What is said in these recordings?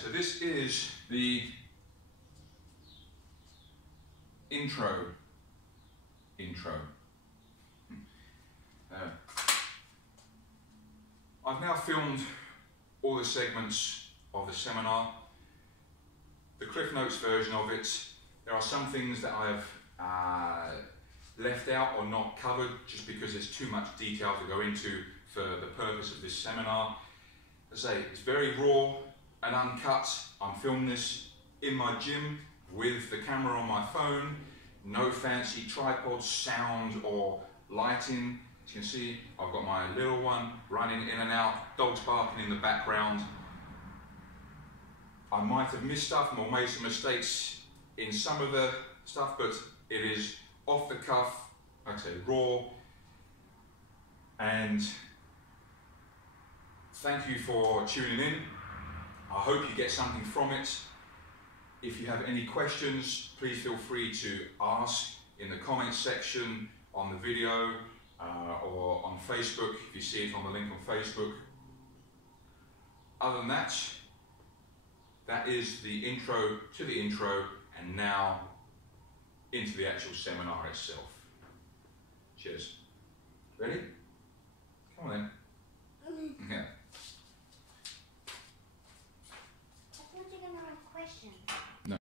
so this is the intro. I've now filmed all the segments of the seminar, the Cliff Notes version of it. There are some things that I've left out or not covered just because there's too much detail to go into for the purpose of this seminar. As I say, it's very raw and uncut. I'm filming this in my gym with the camera on my phone, no fancy tripods, sound or lighting. As you can see, I've got my little one running in and out, dogs barking in the background. I might have missed stuff or made some mistakes in some of the stuff, but it is off the cuff, like I say, raw. And thank you for tuning in. I hope you get something from it. If you have any questions, please feel free to ask in the comments section on the video or on Facebook, if you see it on the link on Facebook. Other than that, that is the intro to the intro, and now into the actual seminar itself. Cheers. Ready? Come on then. Yeah. I thought you were going to have questions. No.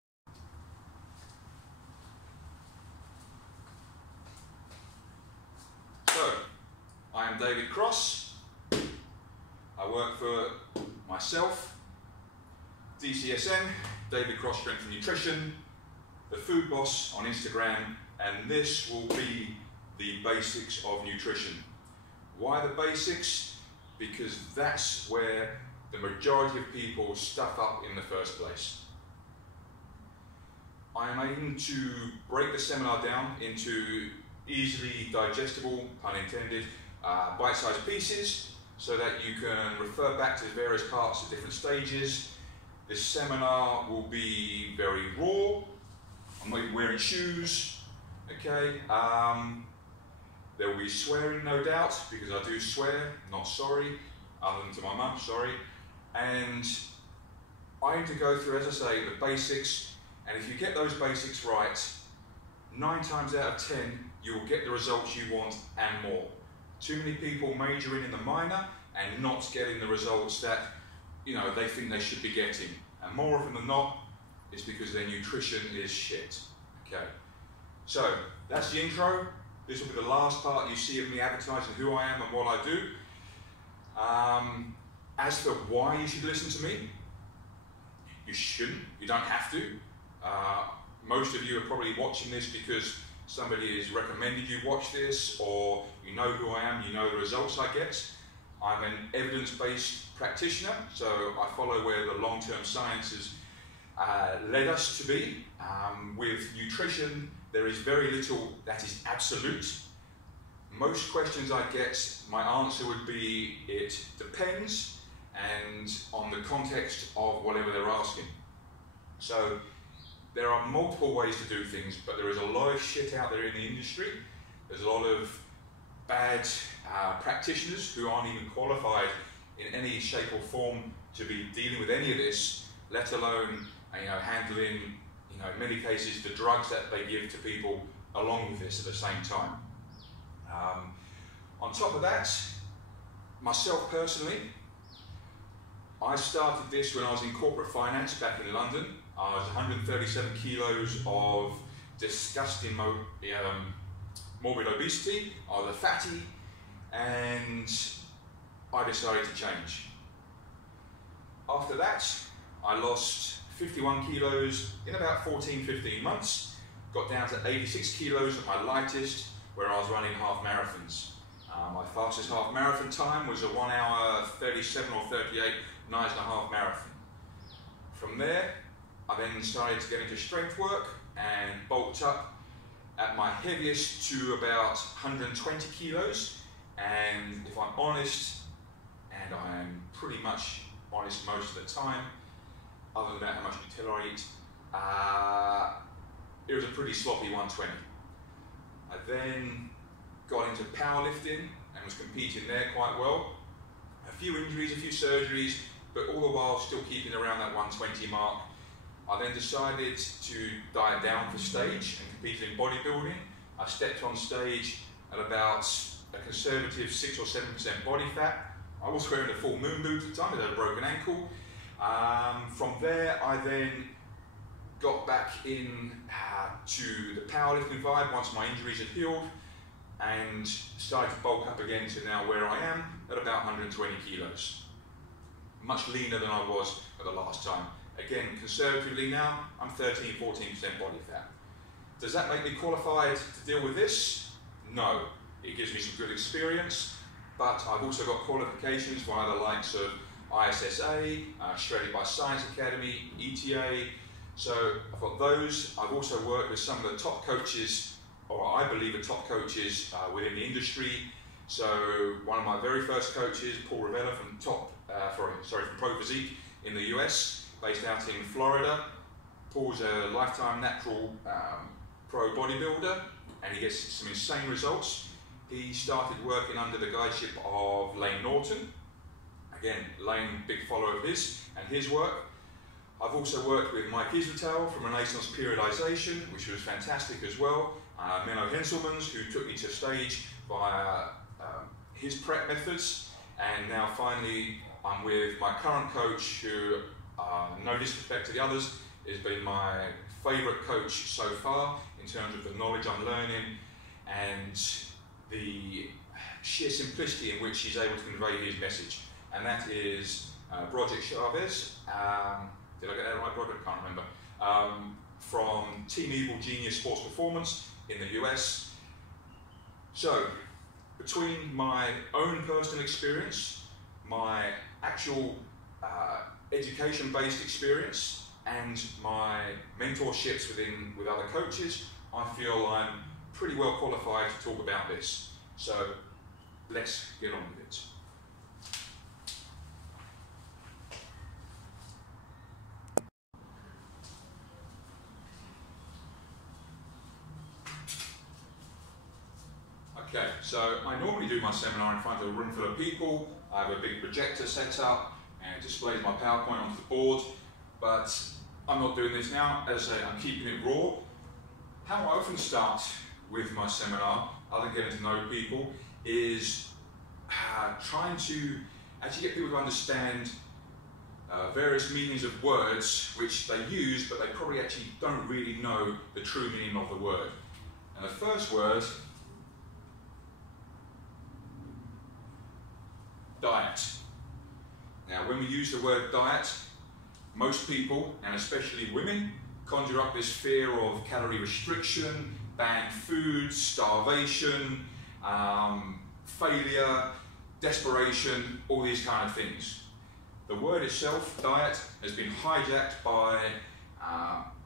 So, I am David Cross. I work for myself, DCSN, David Cross Strength and Nutrition, the Food Boss on Instagram, and this will be the basics of nutrition. Why the basics? Because that's where the majority of people stuff up in the first place. I am aiming to break the seminar down into easily digestible, pun intended, bite-sized pieces so that you can refer back to the various parts at different stages. This seminar will be very raw. I'm not even wearing shoes, okay? There will be swearing, no doubt, because I do swear, not sorry, other than to my mum, sorry. And I aim to go through, as I say, the basics, and if you get those basics right, 9 times out of 10, you will get the results you want and more. Too many people majoring in the minor and not getting the results that, you know, they think they should be getting. And more often than not, it's because their nutrition is shit, okay? So, that's the intro. This will be the last part you see of me advertising who I am and what I do. As for why you should listen to me, you shouldn't, you don't have to. Most of you are probably watching this because somebody has recommended you watch this, or you know who I am, you know the results I get. I'm an evidence-based practitioner, so I follow where the long-term science has led us to be. With nutrition, there is very little that is absolute. Most questions I get, my answer would be, it depends, and on the context of whatever they're asking. So, there are multiple ways to do things, but there is a lot of shit out there in the industry. There's a lot of bad practitioners who aren't even qualified in any shape or form to be dealing with any of this, let alone handling, in many cases, the drugs that they give to people along with this at the same time. On top of that, myself personally, I started this when I was in corporate finance back in London. I was 137 kilos of disgusting morbid obesity. I was a fatty, and I decided to change. After that, I lost 51 kilos in about 14-15 months, got down to 86 kilos at my lightest, where I was running half marathons. My fastest half marathon time was a 1 hour 37 or 38 9.5 marathon. From there, I then started to get into strength work and bulked up at my heaviest to about 120 kilos. And if I'm honest, and I am pretty much honest most of the time, other than how much Nutella I eat, it was a pretty sloppy 120. I then got into powerlifting and was competing there quite well. A few injuries, a few surgeries, but all the while still keeping around that 120 mark. I then decided to diet down for stage and competed in bodybuilding. I stepped on stage at about a conservative 6 or 7% body fat. I was wearing a full moon boot at the time, I had a broken ankle. From there, I then got back in to the powerlifting vibe once my injuries had healed, and started to bulk up again to now where I am at about 120 kilos. Much leaner than I was at the last time. Again, conservatively now, I'm 13-14% body fat. Does that make me qualified to deal with this? No. It gives me some good experience, but I've also got qualifications via the likes of ISSA, Shredded by Science Academy, ETA. So I've got those. I've also worked with some of the top coaches, or I believe are top coaches within the industry. So one of my very first coaches, Paul Ravella from Pro Physique in the US, based out in Florida. Paul's a lifetime natural pro bodybuilder, and he gets some insane results. He started working under the guideship of Lane Norton. Again, Lane, big follower of his and his work. I've also worked with Mike Israetel from Renaissance Periodization, which was fantastic as well. Menno Henselmans, who took me to stage via his prep methods. And now finally, I'm with my current coach, who, no disrespect to the others, has been my favourite coach so far in terms of the knowledge I'm learning and the sheer simplicity in which he's able to convey his message. And that is Broderick Chavez. Did I get that right, Broderick? I can't remember. From Team Evil Genius Sports Performance in the US. So, between my own personal experience, my actual education-based experience, and my mentorships with other coaches, I feel I'm pretty well qualified to talk about this. So, let's get on with it. Okay, so I normally do my seminar in front of a room full of people. I have a big projector set up and displays my PowerPoint onto the board, but I'm not doing this now. As I say, I'm keeping it raw. How I often start with my seminar, other than getting to know people, is trying to actually get people to understand various meanings of words which they use, but they probably actually don't really know the true meaning of the word. And the first word, diet. Now, when we use the word diet, most people, and especially women, conjure up this fear of calorie restriction, banned foods, starvation, failure, desperation, all these kind of things. The word itself, diet, has been hijacked by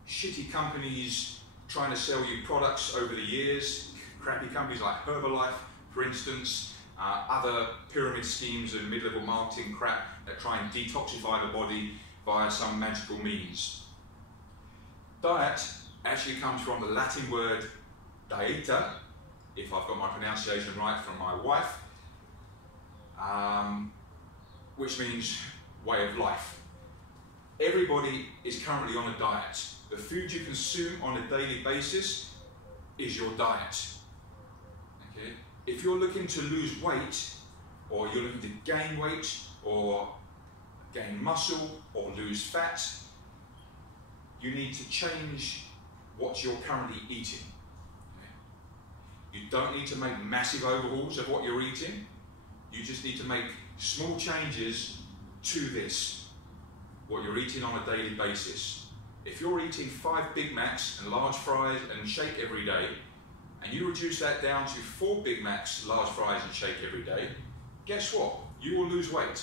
shitty companies trying to sell you products over the years, crappy companies like Herbalife, for instance, other pyramid schemes and mid-level marketing crap that try and detoxify the body via some magical means. Diet actually comes from the Latin word dieta, if I've got my pronunciation right from my wife, which means way of life. Everybody is currently on a diet. The food you consume on a daily basis is your diet. Okay? If you're looking to lose weight, or you're looking to gain weight, or gain muscle, or lose fat, you need to change what you're currently eating. Okay? You don't need to make massive overhauls of what you're eating. You just need to make small changes to this, what you're eating on a daily basis. If you're eating 5 Big Macs and large fries and shake every day, and you reduce that down to 4 Big Macs, large fries and shake every day, guess what? You will lose weight.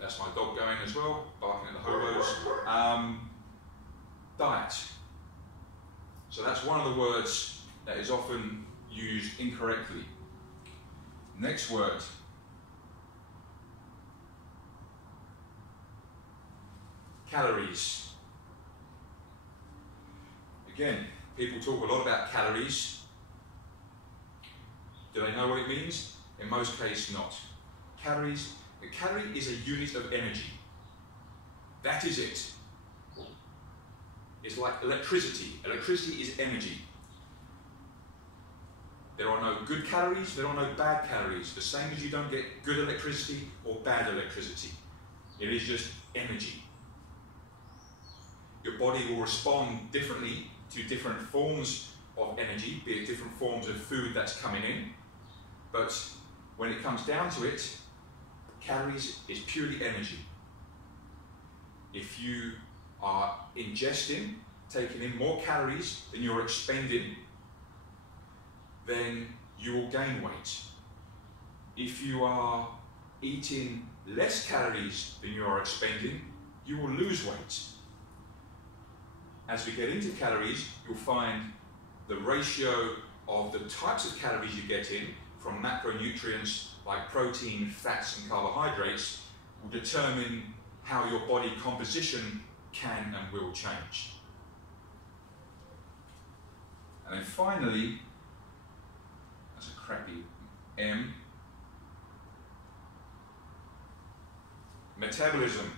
That's my dog going as well, barking at the hobos. Diet. So that's one of the words that is often used incorrectly. Next word. Calories. Again, people talk a lot about calories. Do they know what it means? In most cases, not. Calories A calorie is a unit of energy. That is it. It's like electricity. Electricity is energy. There are no good calories, there are no bad calories. The same as you don't get good electricity or bad electricity. It is just energy. Your body will respond differently to different forms of energy, be it different forms of food that's coming in. But when it comes down to it, calories is purely energy. If you are ingesting, taking in more calories than you're expending, then you will gain weight. If you are eating less calories than you are expending, you will lose weight. As we get into calories, you'll find the ratio of the types of calories you get in from macronutrients like protein, fats and carbohydrates will determine how your body composition can and will change. And then finally, that's a crappy M, metabolism.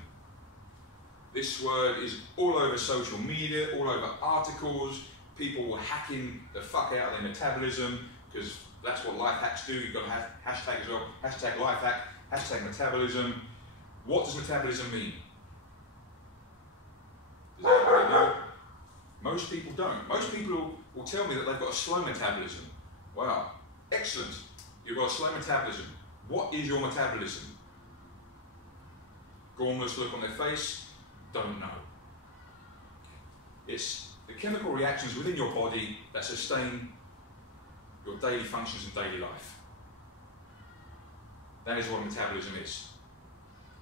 This word is all over social media, all over articles. People were hacking the fuck out of their metabolism because that's what life hacks do. You've got to have hashtag as well, hashtag life hack, hashtag metabolism. What does metabolism mean? Does anybody know? Most people don't. Most people will tell me that they've got a slow metabolism. Wow, excellent. You've got a slow metabolism. What is your metabolism? Gormless look on their face, don't know. It's the chemical reactions within your body that sustain your daily functions and daily life. That is what metabolism is.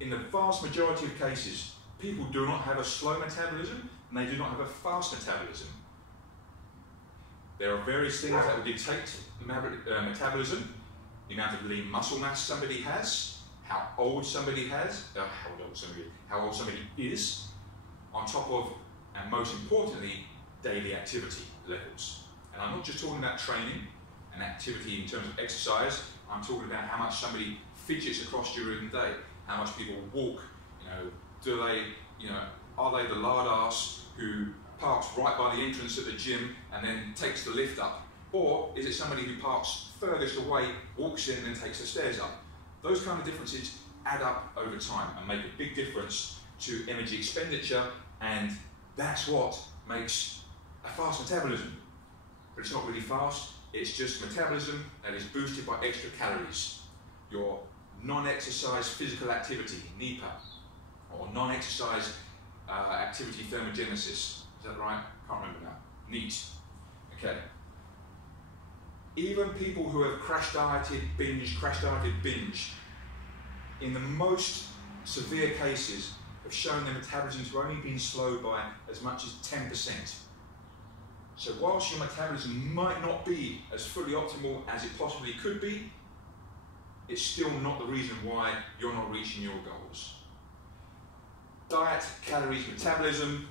In the vast majority of cases, people do not have a slow metabolism and they do not have a fast metabolism. There are various things that will dictate metabolism, the amount of lean muscle mass somebody has, how old somebody how old somebody is, on top of, and most importantly, daily activity levels. And I'm not just talking about training and activity in terms of exercise, I'm talking about how much somebody fidgets across during the day, how much people walk, are they the lard ass who parks right by the entrance of the gym and then takes the lift up? Or is it somebody who parks furthest away, walks in and then takes the stairs up? Those kind of differences add up over time and make a big difference to energy expenditure, and that's what makes a fast metabolism. But it's not really fast, it's just metabolism that is boosted by extra calories. Your non-exercise physical activity, NEPA, or non-exercise activity thermogenesis. Is that right? Can't remember now. NEAT. Okay. Even people who have crash dieted, binge, in the most severe cases have shown their metabolism to only been slowed by as much as 10%. So whilst your metabolism might not be as fully optimal as it possibly could be, it's still not the reason why you're not reaching your goals. Diet, calories, metabolism,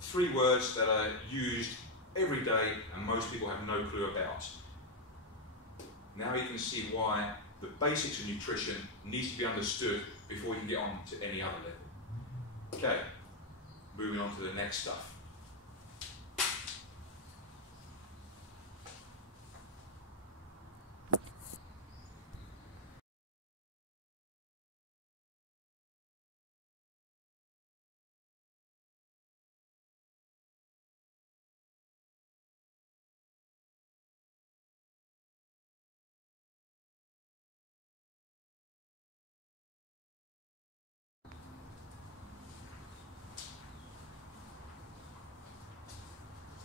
3 words that are used every day and most people have no clue about. Now you can see why the basics of nutrition needs to be understood before you can get on to any other level. Okay, moving on to the next stuff.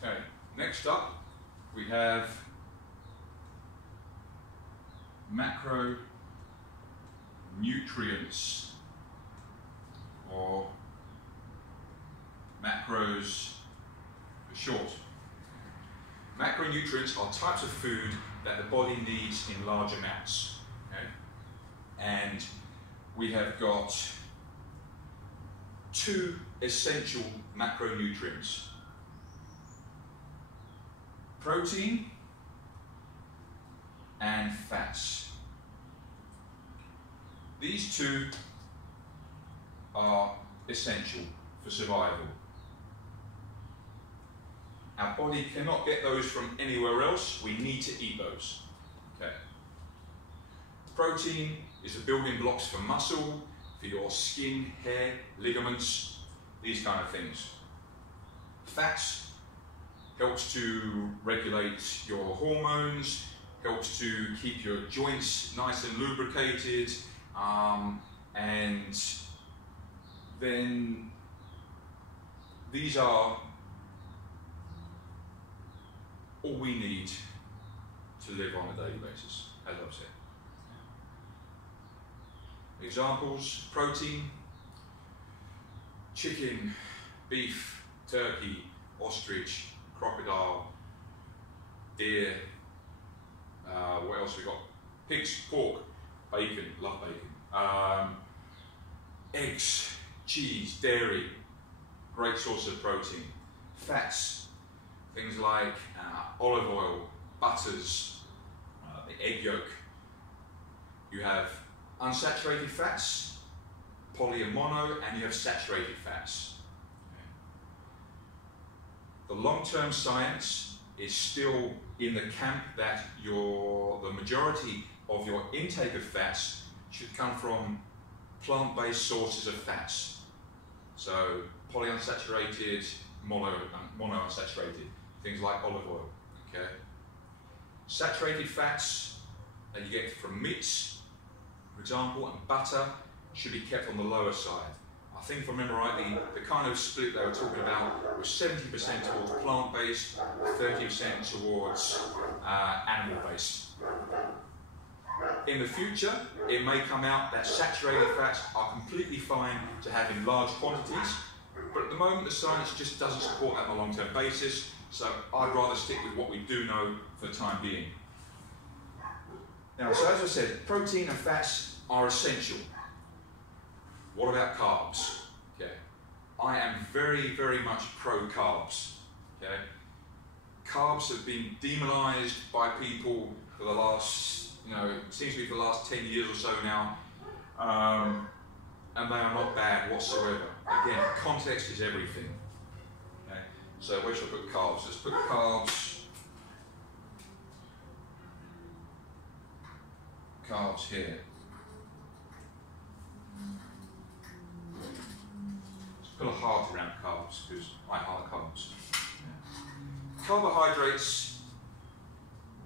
Okay, next up we have macronutrients, or macros for short. Macronutrients are types of food that the body needs in large amounts. Okay? And we have got 2 essential macronutrients. Protein and fats. These two are essential for survival. Our body cannot get those from anywhere else. We need to eat those. Okay. Protein is the building blocks for muscle, for your skin, hair, ligaments, these kind of things. Fats helps to regulate your hormones, helps to keep your joints nice and lubricated, and then these are all we need to live on a daily basis, as I've said. Examples: protein, chicken, beef, turkey, ostrich, crocodile, deer, what else we got? Pigs, pork, bacon, love bacon, eggs, cheese, dairy, great source of protein. Fats, things like olive oil, butters, the egg yolk. You have unsaturated fats, poly and mono, and you have saturated fats. The long-term science is still in the camp that the majority of your intake of fats should come from plant-based sources of fats. So polyunsaturated, monounsaturated, things like olive oil. Okay. Saturated fats that you get from meats, for example, and butter should be kept on the lower side. I think if I remember rightly, the kind of split they were talking about was 70% towards plant-based, 30% towards animal-based. In the future, it may come out that saturated fats are completely fine to have in large quantities, but at the moment the science just doesn't support that on a long-term basis, so I'd rather stick with what we do know for the time being. Now, so as I said, protein and fats are essential. What about carbs? Okay. I am very, very much pro-carbs. Okay. Carbs have been demonized by people for the last, it seems to be for the last 10 years or so now, and they are not bad whatsoever. Again, context is everything. Okay. So where should I put carbs? Let's put carbs here. Put a heart around carbs because I heart carbs. Yeah. Carbohydrates,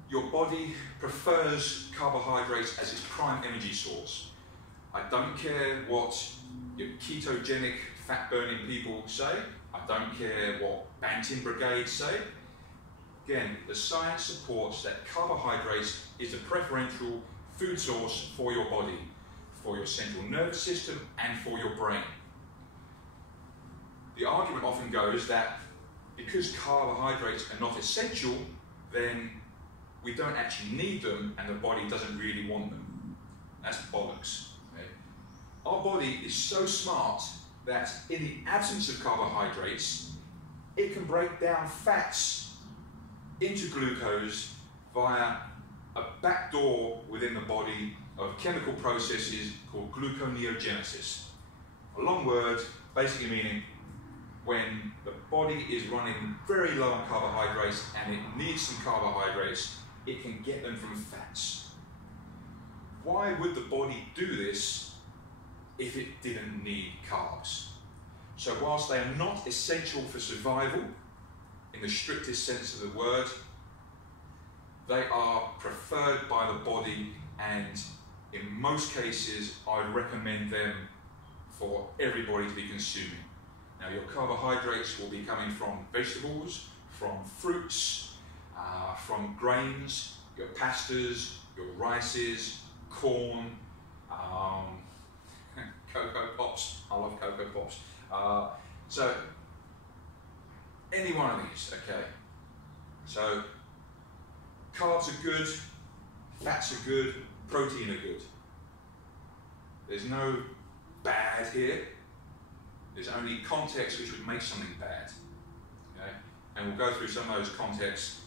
your body prefers carbohydrates as its prime energy source. I don't care what your ketogenic fat burning people say. I don't care what Banting brigades say. Again, the science supports that carbohydrates is a preferential food source for your body, for your central nervous system and for your brain. The argument often goes that because carbohydrates are not essential, then we don't actually need them and the body doesn't really want them. That's bollocks. Okay? Our body is so smart that in the absence of carbohydrates, it can break down fats into glucose via a back door within the body of chemical processes called gluconeogenesis. A long word, basically meaning when the body is running very low on carbohydrates and it needs some carbohydrates, it can get them from fats. Why would the body do this if it didn't need carbs? So whilst they are not essential for survival, in the strictest sense of the word, they are preferred by the body, and in most cases I'd recommend them for everybody to be consuming. Now, your carbohydrates will be coming from vegetables, from fruits, from grains, your pastas, your rices, corn, Cocoa Pops. I love Cocoa Pops. So, any one of these, okay. So, carbs are good, fats are good, protein are good. There's no bad here. There's only context which would make something bad. Okay? And we'll go through some of those contexts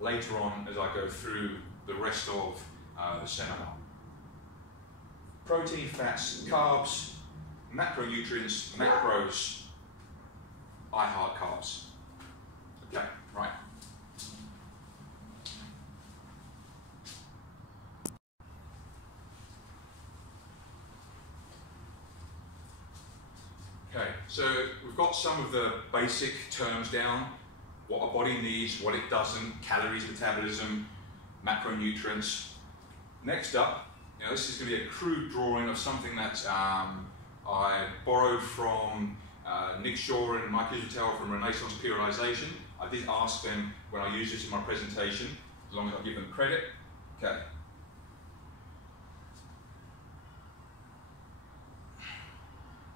later on as I go through the rest of the seminar. protein, fats, carbs, macronutrients, macros. I heart carbs. Okay, right. Okay, so we've got some of the basic terms down, what our body needs, what it doesn't, calories, metabolism, macronutrients. Next up, this is going to be a crude drawing of something that I borrowed from Nick Shaw and Mike Israel from Renaissance Periodization. I did ask them when I use this in my presentation, as long as I give them credit. Okay.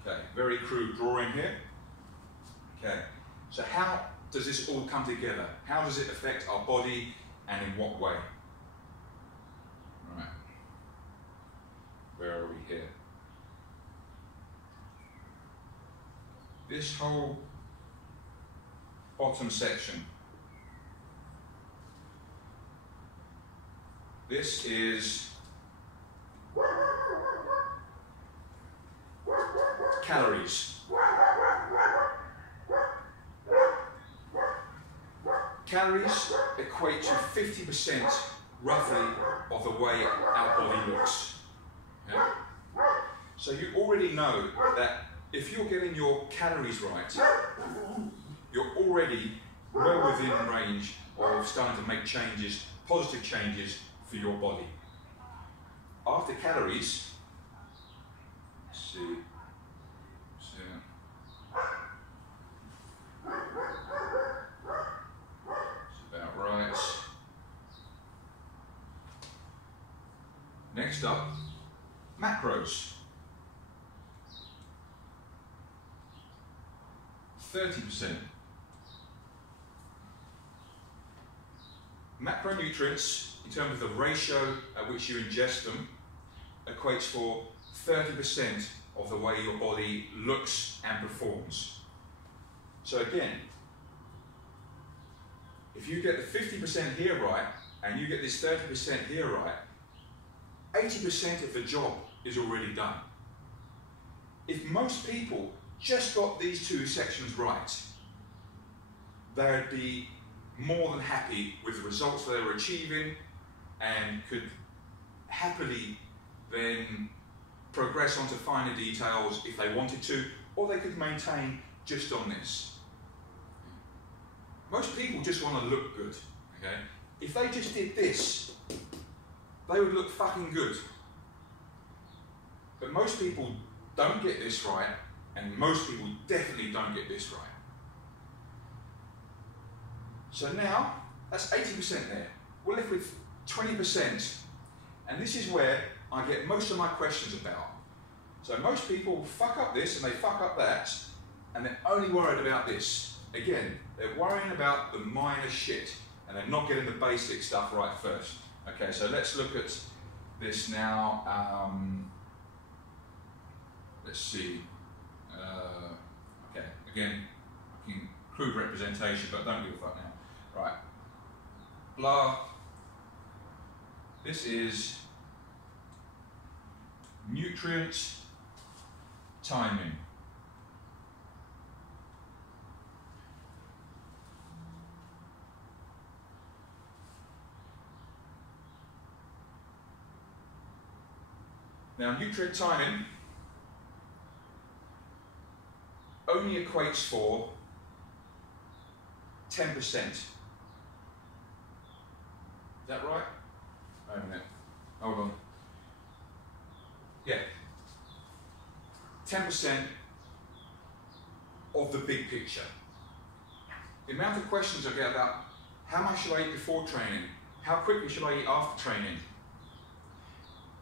Okay, very crude drawing here. Okay, so how does this all come together? How does it affect our body and in what way? Right, where are we here? This whole bottom section, this is calories. Calories equate to 50% roughly of the way our body looks. Okay? So you already know that if you're getting your calories right, you're already well within range of starting to make changes, positive changes for your body. After calories, let's see. Next up, macros. 30%. Macronutrients, in terms of the ratio at which you ingest them, equates for 30% of the way your body looks and performs. So again, if you get the 50% here right, and you get this 30% here right, 80% of the job is already done. If most people just got these two sections right, they'd be more than happy with the results they were achieving and could happily then progress onto finer details if they wanted to, or they could maintain just on this. Most people just want to look good, okay? If they just did this, they would look fucking good. But most people don't get this right, and most people definitely don't get this right. So now, that's 80% there. We're left with 20%, and this is where I get most of my questions about. So most people fuck up this and they fuck up that, and they're only worried about this. Again, they're worrying about the minor shit, and they're not getting the basic stuff right first. Okay, so let's look at this now. Let's see. Okay, again, fucking crude representation, but don't give a fuck now. Right. Blah. This is nutrient timing. Now, nutrient timing only equates for 10%. Is that right? Wait a minute. Hold on. Yeah. 10% of the big picture. The amount of questions I get about how much should I eat before training? How quickly should I eat after training?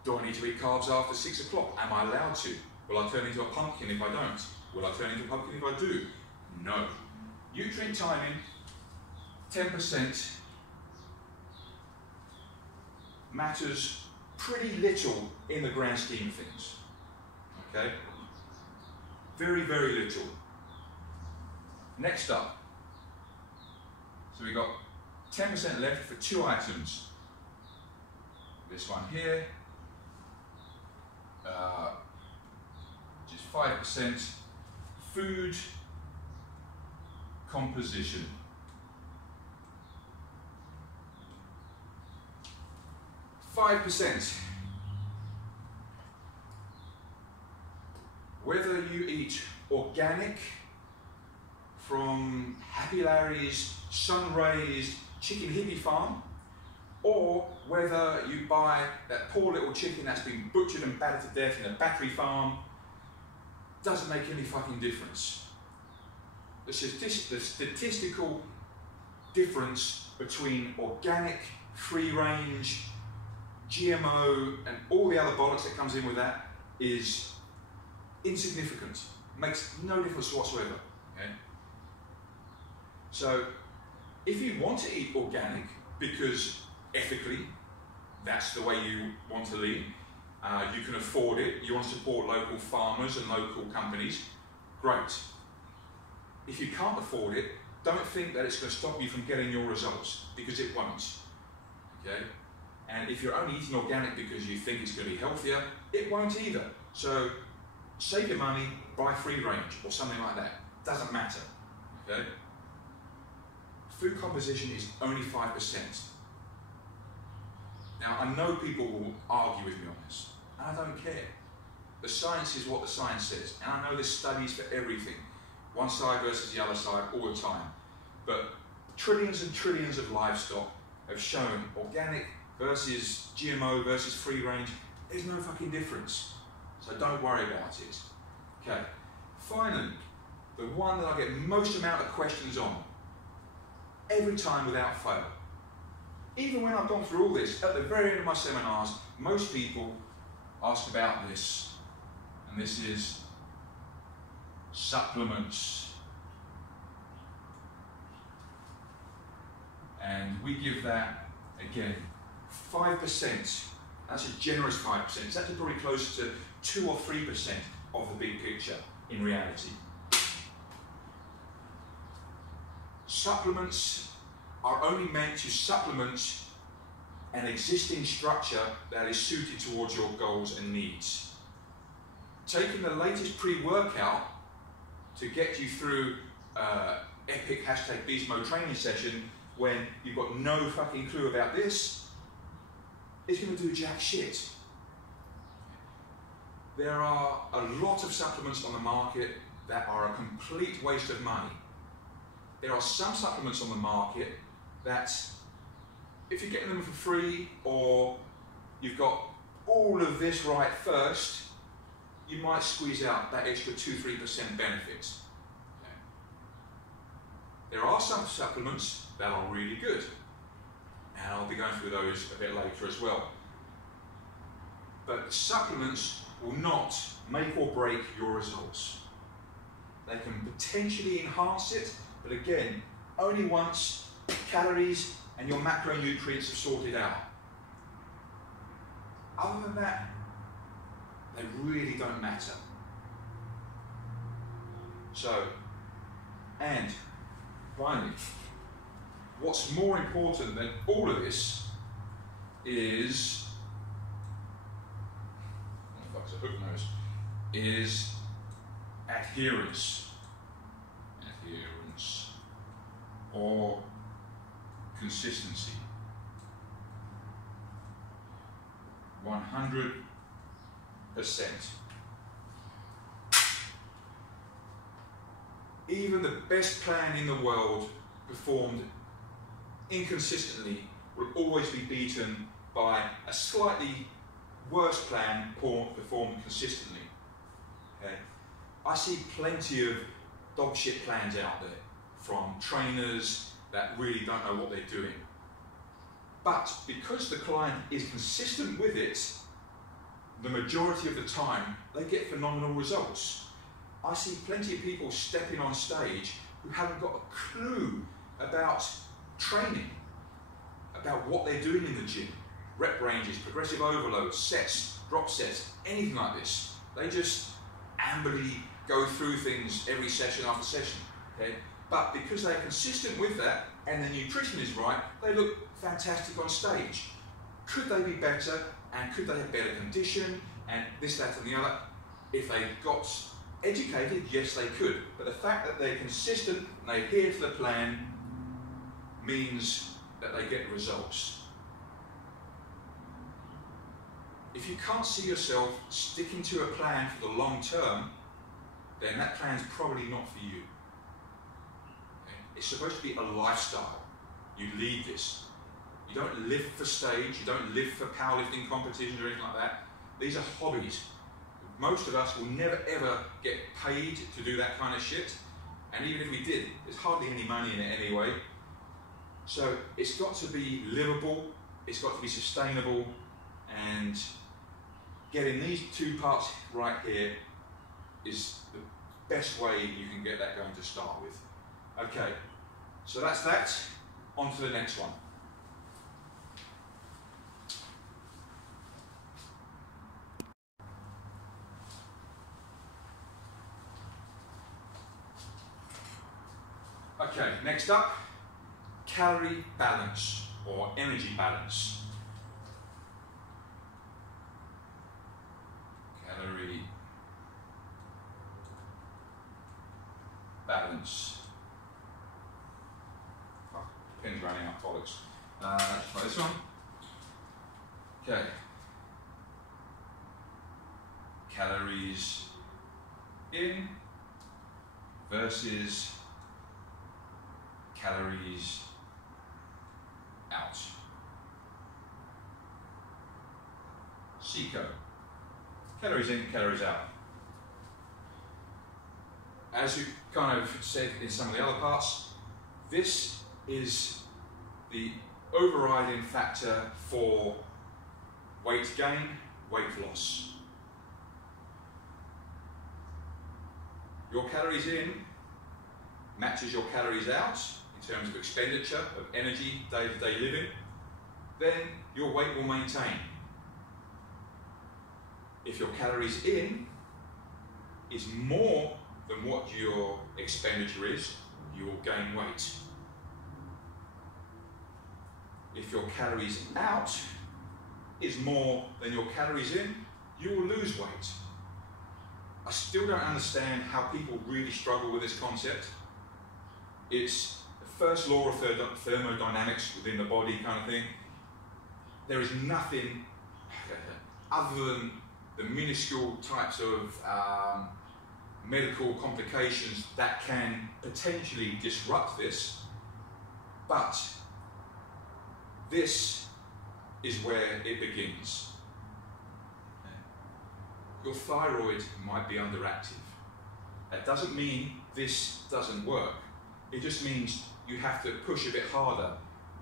Do I need to eat carbs after 6 o'clock? Am I allowed to? Will I turn into a pumpkin if I don't? Will I turn into a pumpkin if I do? No. Nutrient timing, 10%, matters pretty little in the grand scheme of things. Okay? Very, very little. Next up. So we've got 10% left for 2 items. This one here, which is 5%, food composition. %. Whether you eat organic from Happy Larry's sun-raised chicken hippie farm, or whether you buy that poor little chicken that's been butchered and battered to death in a battery farm, doesn't make any fucking difference. The statistical difference between organic, free-range, GMO, and all the other bollocks that comes in with that is insignificant. Makes no difference whatsoever. Okay? So, if you want to eat organic because ethically that's the way you want to lead, you can afford it, you want to support local farmers and local companies, great. If you can't afford it, don't think that it's going to stop you from getting your results, because it won't. Okay? And if you're only eating organic because you think it's going to be healthier, it won't either. So save your money, buy free range or something like that. Doesn't matter. Okay? Food composition is only 5%. Now, I know people will argue with me on this, and I don't care. The science is what the science says, and I know there's studies for everything. One side versus the other side all the time. But trillions and trillions of livestock have shown organic versus GMO versus free range, there's no fucking difference. So don't worry about it. Okay, finally, the one that I get most amount of questions on, every time without fail. Even when I've gone through all this, at the very end of my seminars, most people ask about this. And this is supplements. And we give that, again, 5%. That's a generous 5%. It's actually probably closer to 2 or 3% of the big picture in reality. Supplements are only meant to supplement an existing structure that is suited towards your goals and needs. Taking the latest pre-workout to get you through epic #BeastMode training session when you've got no fucking clue about this, is going to do jack shit. There are a lot of supplements on the market that are a complete waste of money. There are some supplements on the market that, if you're getting them for free, or you've got all of this right first, you might squeeze out that extra 2-3% benefit. Okay. There are some supplements that are really good, and I'll be going through those a bit later as well. But supplements will not make or break your results. They can potentially enhance it, but again, only once calories and your macronutrients are sorted out. Other than that, they really don't matter. So, and finally, what's more important than all of this is, what the fuck's a hook nose, is adherence. Adherence. Or consistency. 100%. Even the best plan in the world performed inconsistently will always be beaten by a slightly worse plan performed consistently. Okay? I see plenty of dog shit plans out there from trainers that really don't know what they're doing. But because the client is consistent with it, the majority of the time, they get phenomenal results. I see plenty of people stepping on stage who haven't got a clue about training, about what they're doing in the gym, rep ranges, progressive overload, sets, drop sets, anything like this. They just ambly go through things every session after session. Okay? But because they're consistent with that and the nutrition is right, they look fantastic on stage. Could they be better, and could they have better condition, and this, that, and the other. If they got educated, yes, they could. But the fact that they're consistent and they adhere to the plan means that they get results. If you can't see yourself sticking to a plan for the long term, then that plan's probably not for you. Okay? It's supposed to be a lifestyle. You lead this. You don't live for stage, you don't live for powerlifting competitions or anything like that. These are hobbies. Most of us will never ever get paid to do that kind of shit. And even if we did, there's hardly any money in it anyway. So it's got to be livable, it's got to be sustainable, and getting these two parts right here is the best way you can get that going to start with. Okay, so that's that. On to the next one. Okay, next up, calorie balance or energy balance. Calorie balance. Oh, pen's running out, bollocks. Let's try this one. Okay. Calories in versus calories out. CICO. Calories in, calories out. As you kind of said in some of the other parts, this is the overriding factor for weight gain, weight loss. Your calories in matches your calories out in terms of expenditure of energy, day-to-day living, then your weight will maintain. If your calories in is more than what your expenditure is, you will gain weight. If your calories out is more than your calories in, you will lose weight. I still don't understand how people really struggle with this concept. It's the first law of thermodynamics within the body kind of thing. There is nothing other than the minuscule types of medical complications that can potentially disrupt this, but this is where it begins. Your thyroid might be underactive. That doesn't mean this doesn't work. It just means you have to push a bit harder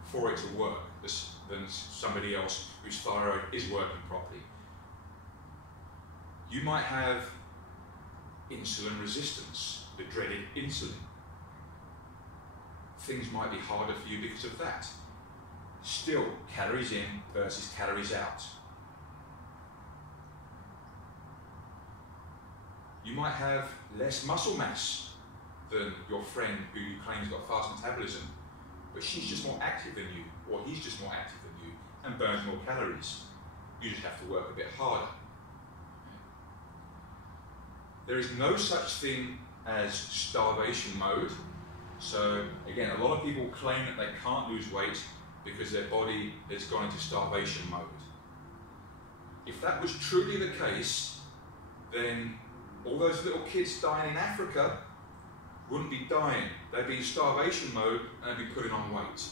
for it to work than somebody else whose thyroid is working properly. You might have insulin resistance, the dreaded insulin. Things might be harder for you because of that. Still, calories in versus calories out. You might have less muscle mass than your friend who you claim has got fast metabolism, but she's just more active than you, or he's just more active than you, and burns more calories. You just have to work a bit harder. There is no such thing as starvation mode. So again, a lot of people claim that they can't lose weight because their body has gone into starvation mode. If that was truly the case, then all those little kids dying in Africa wouldn't be dying. They'd be in starvation mode and they'd be putting on weight.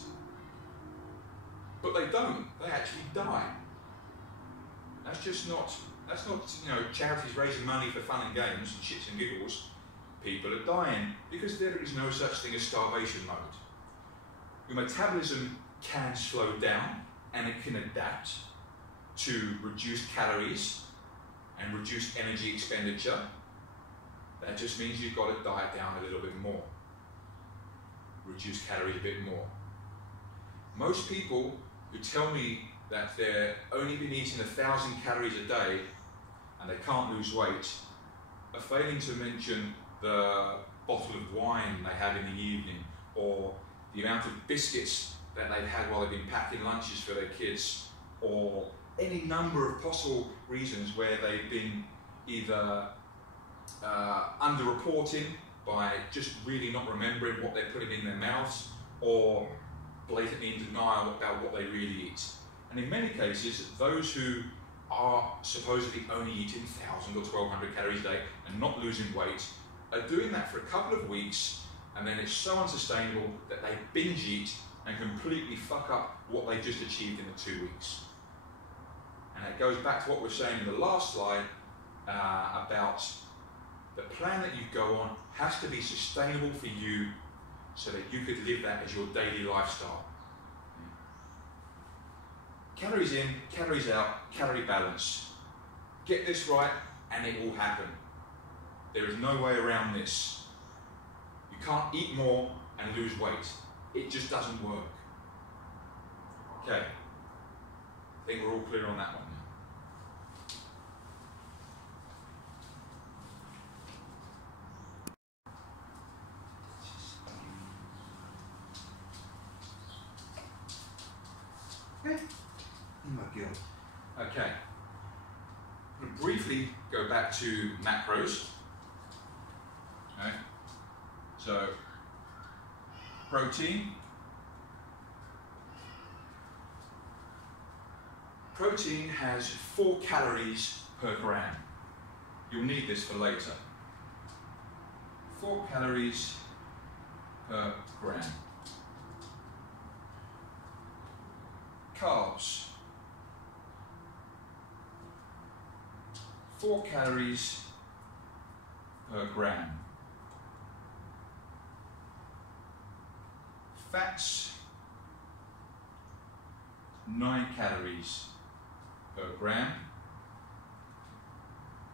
But they don't. They actually die. That's not, charities raising money for fun and games, shits and giggles. People are dying because there is no such thing as starvation mode. Your metabolism can slow down and it can adapt to reduce calories and reduce energy expenditure. That just means you've got to diet down a little bit more. Reduce calories a bit more. Most people who tell me that they've only been eating 1,000 calories a day and they can't lose weight are failing to mention the bottle of wine they had in the evening, or the amount of biscuits that they've had while they've been packing lunches for their kids, or any number of possible reasons where they've been either underreporting by just really not remembering what they're putting in their mouths, or blatantly in denial about what they really eat. And in many cases, those who are supposedly only eating 1,000 or 1,200 calories a day and not losing weight are doing that for a couple of weeks, and then it's so unsustainable that they binge eat and completely fuck up what they just achieved in the 2 weeks. And it goes back to what we were saying in the last slide about the plan that you go on has to be sustainable for you so that you could live that as your daily lifestyle. Calories in, calories out, calorie balance. Get this right and it will happen. There is no way around this. You can't eat more and lose weight. It just doesn't work. Okay, I think we're all clear on that one now. Okay, I'm going to briefly go back to macros. Okay, so protein. Protein has 4 calories per gram. You'll need this for later. 4 calories per gram. Carbs. 4 calories per gram. Fats, 9 calories per gram.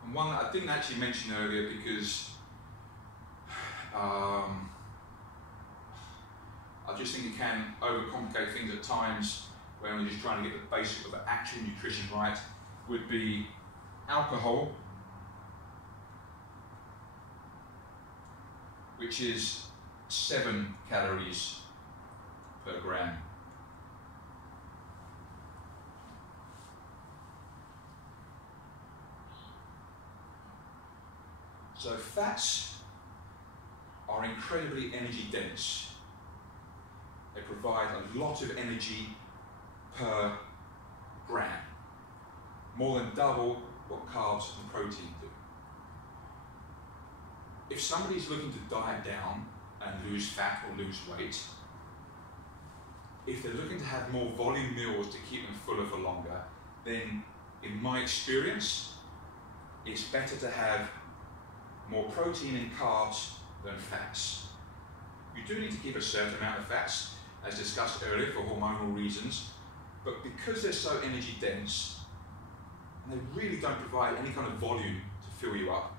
And one that I didn't actually mention earlier because I just think it can overcomplicate things at times when we're just trying to get the basics of the actual nutrition right, would be alcohol, which is 7 calories per gram. So fats are incredibly energy dense. They provide a lot of energy per gram, more than double what carbs and protein do. If somebody's looking to diet down and lose fat or lose weight, if they're looking to have more volume meals to keep them fuller for longer, then in my experience, it's better to have more protein and carbs than fats. You do need to keep a certain amount of fats, as discussed earlier, for hormonal reasons, but because they're so energy dense, and they really don't provide any kind of volume to fill you up,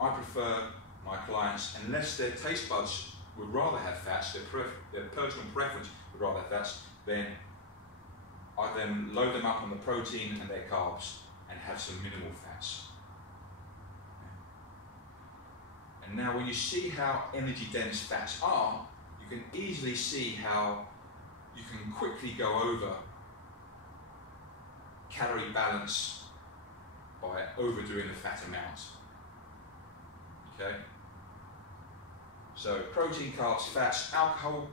I prefer my clients, unless their taste buds would rather have fats, their personal preference would rather have fats, then I then load them up on the protein and their carbs and have some minimal fats. And now when you see how energy dense fats are, you can easily see how you can quickly go over calorie balance by overdoing the fat amount. Okay? So protein, carbs, fats, alcohol,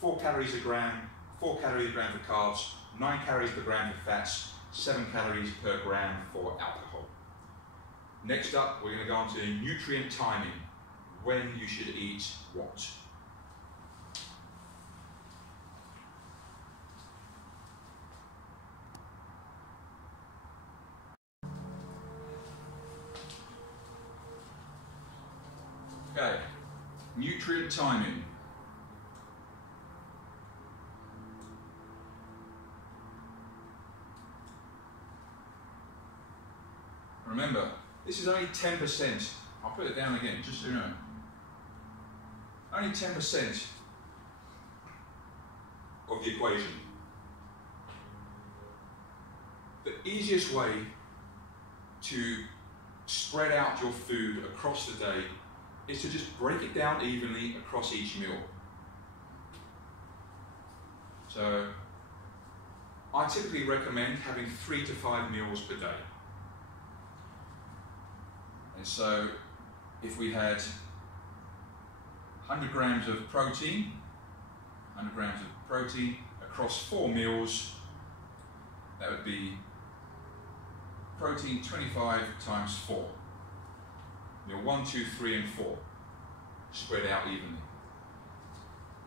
4 calories a gram, 4 calories a gram for carbs, 9 calories per gram for fats, 7 calories per gram for alcohol. Next up, we're going to go on to nutrient timing, when you should eat what. Okay, nutrient timing. Remember, this is only 10%. I'll put it down again, just so you know. Only 10% of the equation. The easiest way to spread out your food across the day is to just break it down evenly across each meal. So I typically recommend having 3 to 5 meals per day. And so if we had 100 grams of protein, across 4 meals, that would be protein 25 times 4. Meal 1, 2, 3 and 4, spread out evenly.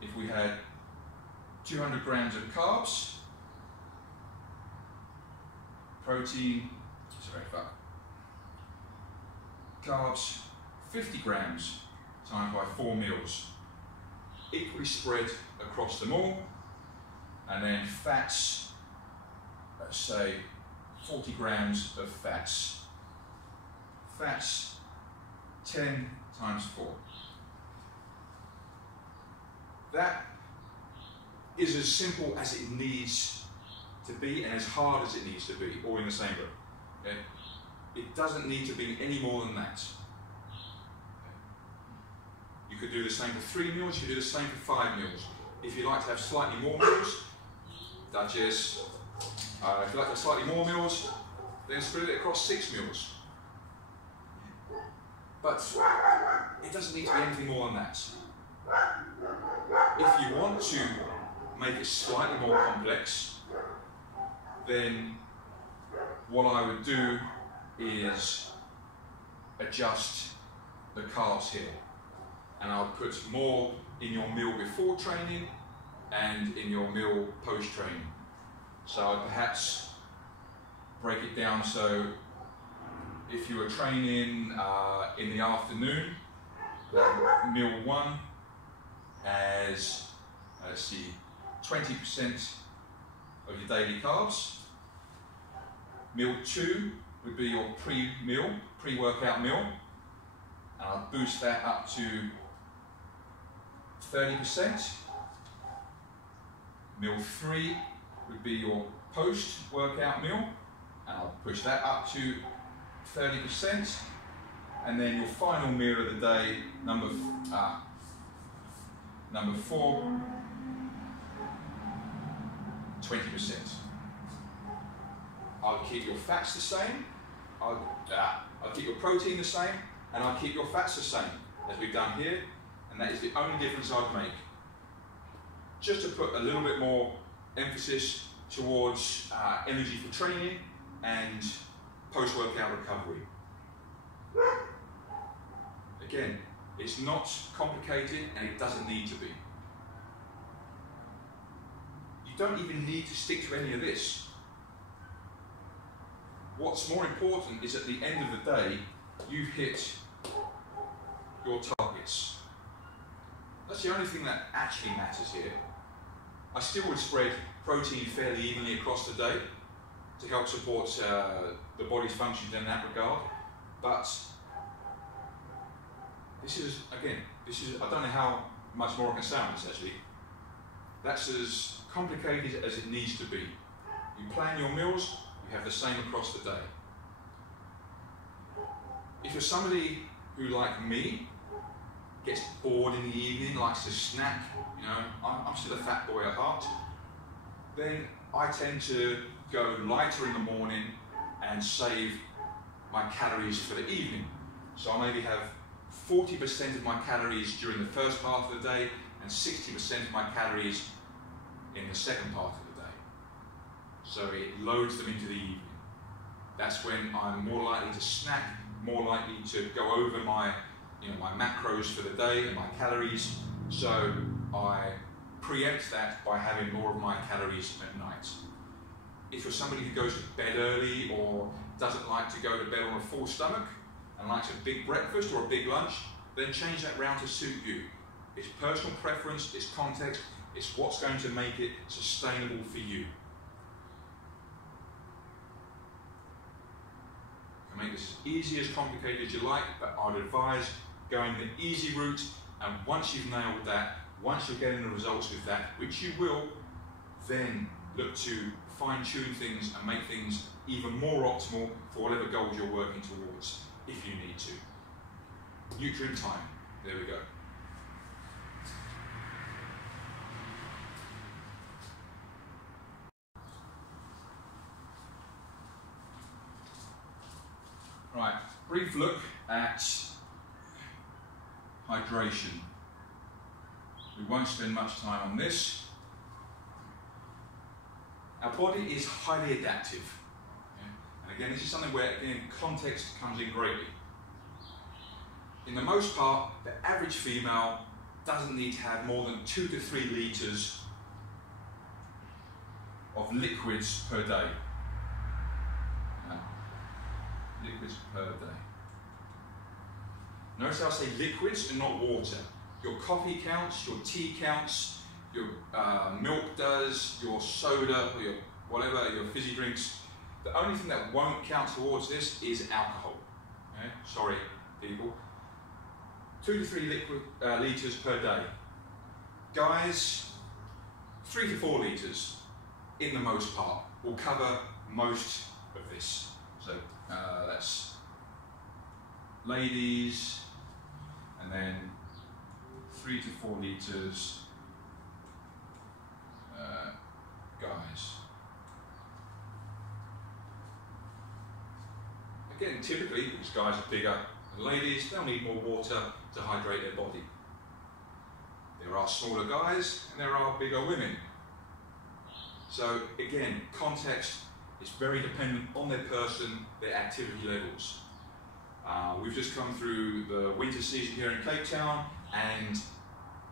If we had 200 grams of carbs, carbs 50 grams times by 4 meals, equally spread across them all, and then fats, let's say 40 grams of fats. Fats 10 times 4. That is as simple as it needs to be and as hard as it needs to be, all in the same room. Okay? It doesn't need to be any more than that. You could do the same for 3 meals, you could do the same for 5 meals. If you like to have slightly more meals, Duchess, if you like to have slightly more meals, then spread it across 6 meals. But it doesn't need to be anything more than that. If you want to make it slightly more complex, then what I would do is adjust the carbs here. And I'll put more in your meal before training and in your meal post-training. So I'd perhaps break it down so if you were training in the afternoon, meal 1 has, let's see, 20% of your daily carbs. Meal 2 would be your pre-meal, pre-workout meal, and I'll boost that up to 30%. Meal 3 would be your post-workout meal, and I'll push that up to 30%. And then your final meal of the day, number 4, 20%. I'll keep your fats the same, I'll keep your protein the same, and I'll keep your fats the same, as we've done here, and that is the only difference I'd make. Just to put a little bit more emphasis towards energy for training and post-workout recovery. Again, it's not complicated and it doesn't need to be. You don't even need to stick to any of this. What's more important is at the end of the day, you've hit your targets. That's the only thing that actually matters here. I still would spread protein fairly evenly across the day to help support the body's functions in that regard, but this is, I don't know how much more I can say on this actually. That's as complicated as it needs to be. You plan your meals, you have the same across the day. If you're somebody who, like me, gets bored in the evening, likes to snack, you know, I'm still a fat boy at heart, then I tend to go lighter in the morning and save my calories for the evening. So I maybe have 40% of my calories during the first part of the day and 60% of my calories in the second part of the day. So it loads them into the evening. That's when I'm more likely to snack, more likely to go over my, my macros for the day and my calories. So I preempt that by having more of my calories at night. If you're somebody who goes to bed early or doesn't like to go to bed on a full stomach and likes a big breakfast or a big lunch, then change that round to suit you. It's personal preference, it's context, it's what's going to make it sustainable for you. You can make this as easy as complicated as you like, but I'd advise going the easy route, and once you've nailed that, once you're getting the results with that, which you will, then look to fine-tune things and make things even more optimal for whatever goals you're working towards, if you need to. Nutrient time, there we go. Right, brief look at hydration. We won't spend much time on this. Our body is highly adaptive. Okay? And again, this is something where, again, context comes in greatly. In the most part, the average female doesn't need to have more than 2 to 3 litres of liquids per day. Liquids per day. Notice how I say liquids and not water. Your coffee counts, your tea counts, your milk does, your soda, or your whatever, your fizzy drinks. The only thing that won't count towards this is alcohol. Okay? Sorry, people. 2 to 3 litres per day. Guys, 3 to 4 litres in the most part will cover most of this. So that's ladies, and then 3 to 4 litres guys. Again, typically, because guys are bigger than ladies, they'll need more water to hydrate their body. There are smaller guys and there are bigger women. So again, context is very dependent on their person, their activity levels. We've just come through the winter season here in Cape Town, and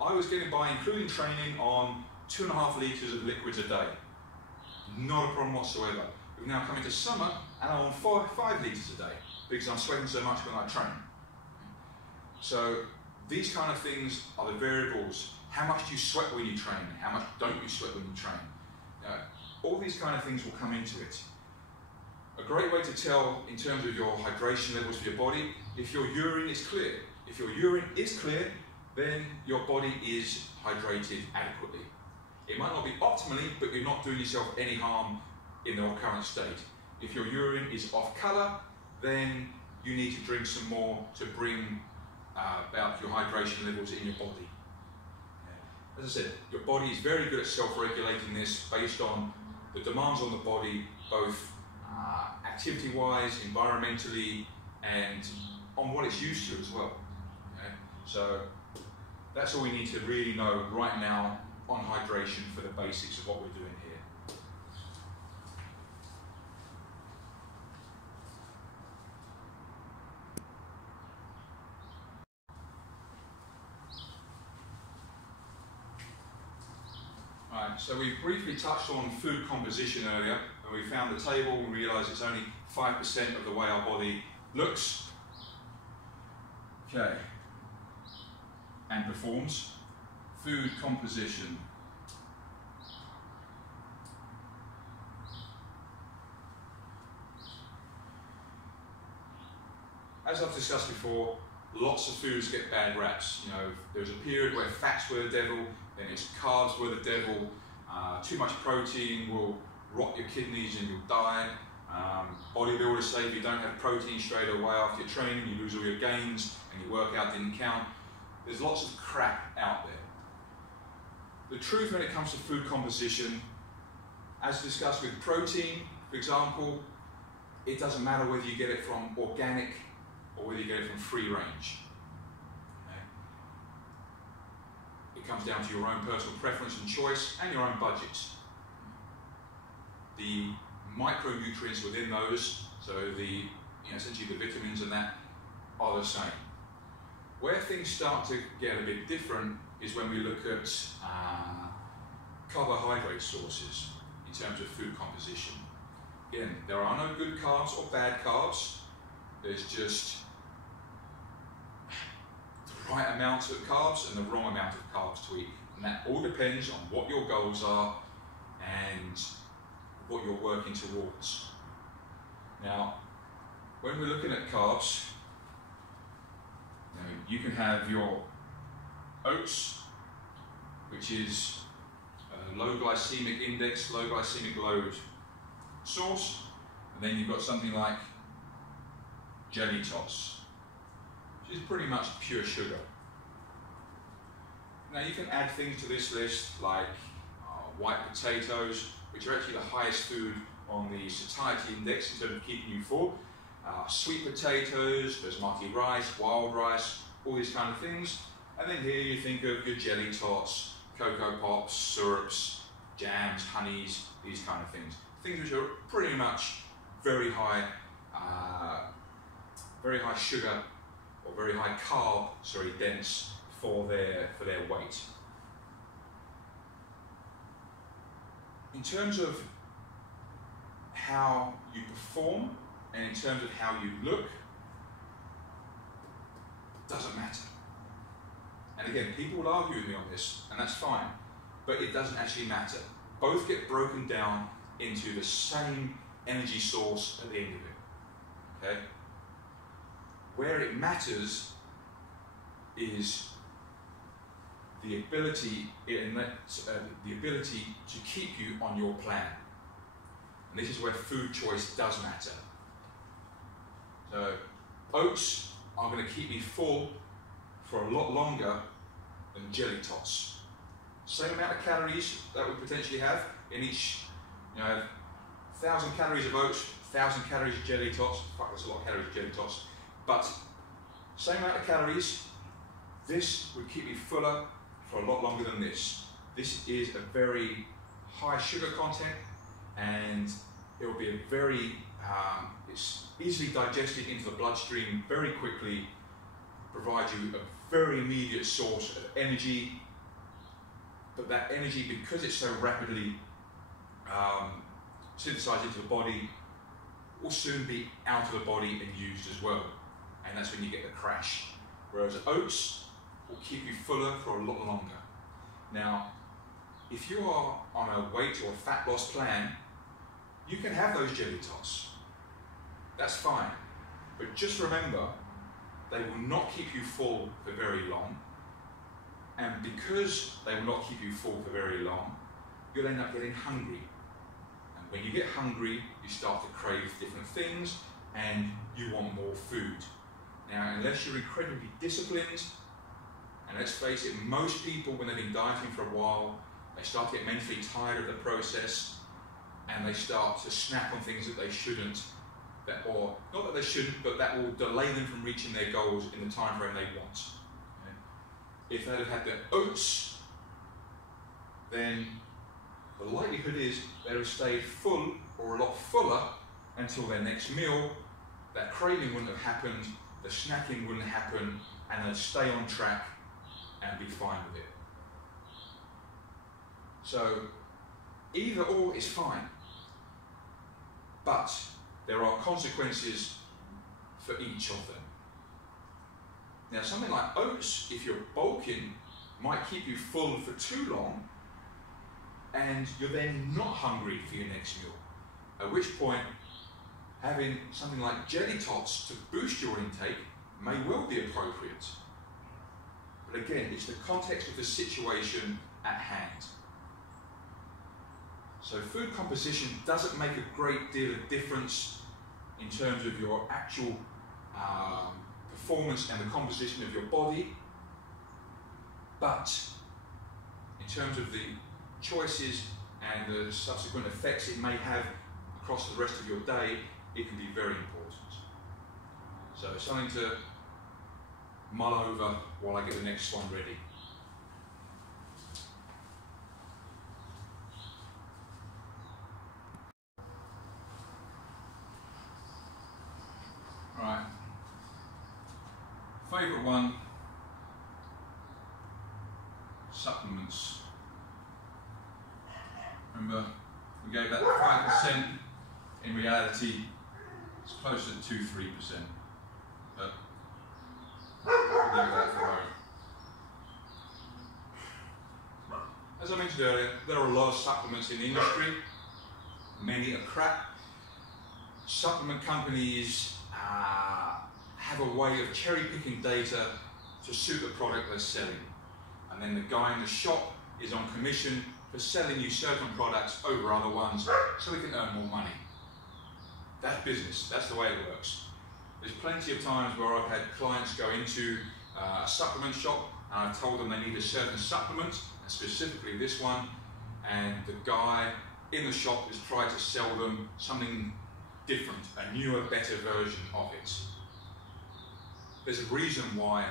I was getting by, including training, on 2.5 litres of liquids a day. Not a problem whatsoever. We've now come into summer and I'm on 5 litres a day because I'm sweating so much when I train. So these kind of things are the variables. How much do you sweat when you train? How much don't you sweat when you train? All these kind of things will come into it. A great way to tell in terms of your hydration levels for your body, if your urine is clear. If your urine is clear, then your body is hydrated adequately. It might not be optimally, but you're not doing yourself any harm in the current state. If your urine is off colour, then you need to drink some more to bring about your hydration levels in your body. As I said, your body is very good at self-regulating this based on the demands on the body, both activity-wise, environmentally, and on what it's used to as well. Okay? So that's all we need to really know right now on hydration for the basics of what we're doing here. Right, so we briefly touched on food composition earlier, and we found the table and realised it's only 5% of the way our body looks. Okay, and performs. Food composition. As I've discussed before, lots of foods get bad raps. You know, there's a period where fats were the devil, then it's carbs were the devil. Too much protein will rot your kidneys and you'll die. Bodybuilders say if you don't have protein straight away after your training, you lose all your gains and your workout didn't count. There's lots of crap out there. The truth when it comes to food composition, as discussed with protein, for example, it doesn't matter whether you get it from organic or whether you get it from free range. Okay? It comes down to your own personal preference and choice and your own budget. The micronutrients within those, so essentially the vitamins and that, are the same. Where things start to get a bit different is when we look at carbohydrate sources in terms of food composition. Again, there are no good carbs or bad carbs. There's just the right amount of carbs and the wrong amount of carbs to eat. And that all depends on what your goals are and what you're working towards. Now, when we're looking at carbs, you can have your oats, which is a low glycemic index, low glycemic load source, and then you've got something like jelly tots, which is pretty much pure sugar. Now you can add things to this list like white potatoes, which are actually the highest food on the satiety index in terms of keeping you full. sweet potatoes, basmati rice, wild rice, all these kind of things. And then here you think of your jelly tots, cocoa pops, syrups, jams, honeys, these kind of things. Things which are pretty much very high sugar or very high carb, dense for their weight. In terms of how you perform and in terms of how you look, doesn't matter. And again, people will argue with me on this, and that's fine, but it doesn't actually matter. Both get broken down into the same energy source at the end of it. Okay? Where it matters is the ability to keep you on your plan. And this is where food choice does matter. So, oats are going to keep me full for a lot longer than jelly tots. Same amount of calories that we potentially have in each, 1,000 calories of oats, 1,000 calories of jelly tots. Fuck, that's a lot of calories of jelly tots. But same amount of calories. This would keep me fuller for a lot longer than this. This is a very high sugar content, and it will be a very, it's easily digested into the bloodstream very quickly, provide you a very immediate source of energy, but that energy, because it's so rapidly synthesized into the body, will soon be out of the body and used as well, and that's when you get the crash. Whereas oats will keep you fuller for a lot longer. Now, if you are on a weight or a fat loss plan, you can have those jelly tots. That's fine, but just remember, they will not keep you full for very long, and because they will not keep you full for very long, you'll end up getting hungry. And when you get hungry, you start to crave different things, and you want more food. Now, unless you're incredibly disciplined, and let's face it, most people, when they've been dieting for a while, they start to get mentally tired of the process, and they start to snap on things that they shouldn't, or not that they shouldn't, but that will delay them from reaching their goals in the time frame they want. Okay? If they'd have had their oats, then the likelihood is they'd have stayed full or a lot fuller until their next meal. That craving wouldn't have happened, the snacking wouldn't happen, and they'd stay on track and be fine with it. So either or is fine, but there are consequences for each of them. Now, something like oats, if you're bulking, might keep you full for too long, and you're then not hungry for your next meal. At which point, having something like jelly tots to boost your intake may well be appropriate. But again, it's the context of the situation at hand. So food composition doesn't make a great deal of difference in terms of your actual performance and the composition of your body, but in terms of the choices and the subsequent effects it may have across the rest of your day, it can be very important. So something to mull over while I get the next one ready. Right, favourite one, supplements. Remember, we gave that 5%, in reality it's closer to 2-3%, but we'll leave that for a moment. As I mentioned earlier, there are a lot of supplements in the industry, many are crap. Supplement companies have a way of cherry picking data to suit the product they're selling, and then the guy in the shop is on commission for selling you certain products over other ones so he can earn more money. That's business, that's the way it works. There's plenty of times where I've had clients go into a supplement shop and I've told them they need a certain supplement, and specifically this one, and the guy in the shop has tried to sell them something different, a newer, better version of it. There's a reason why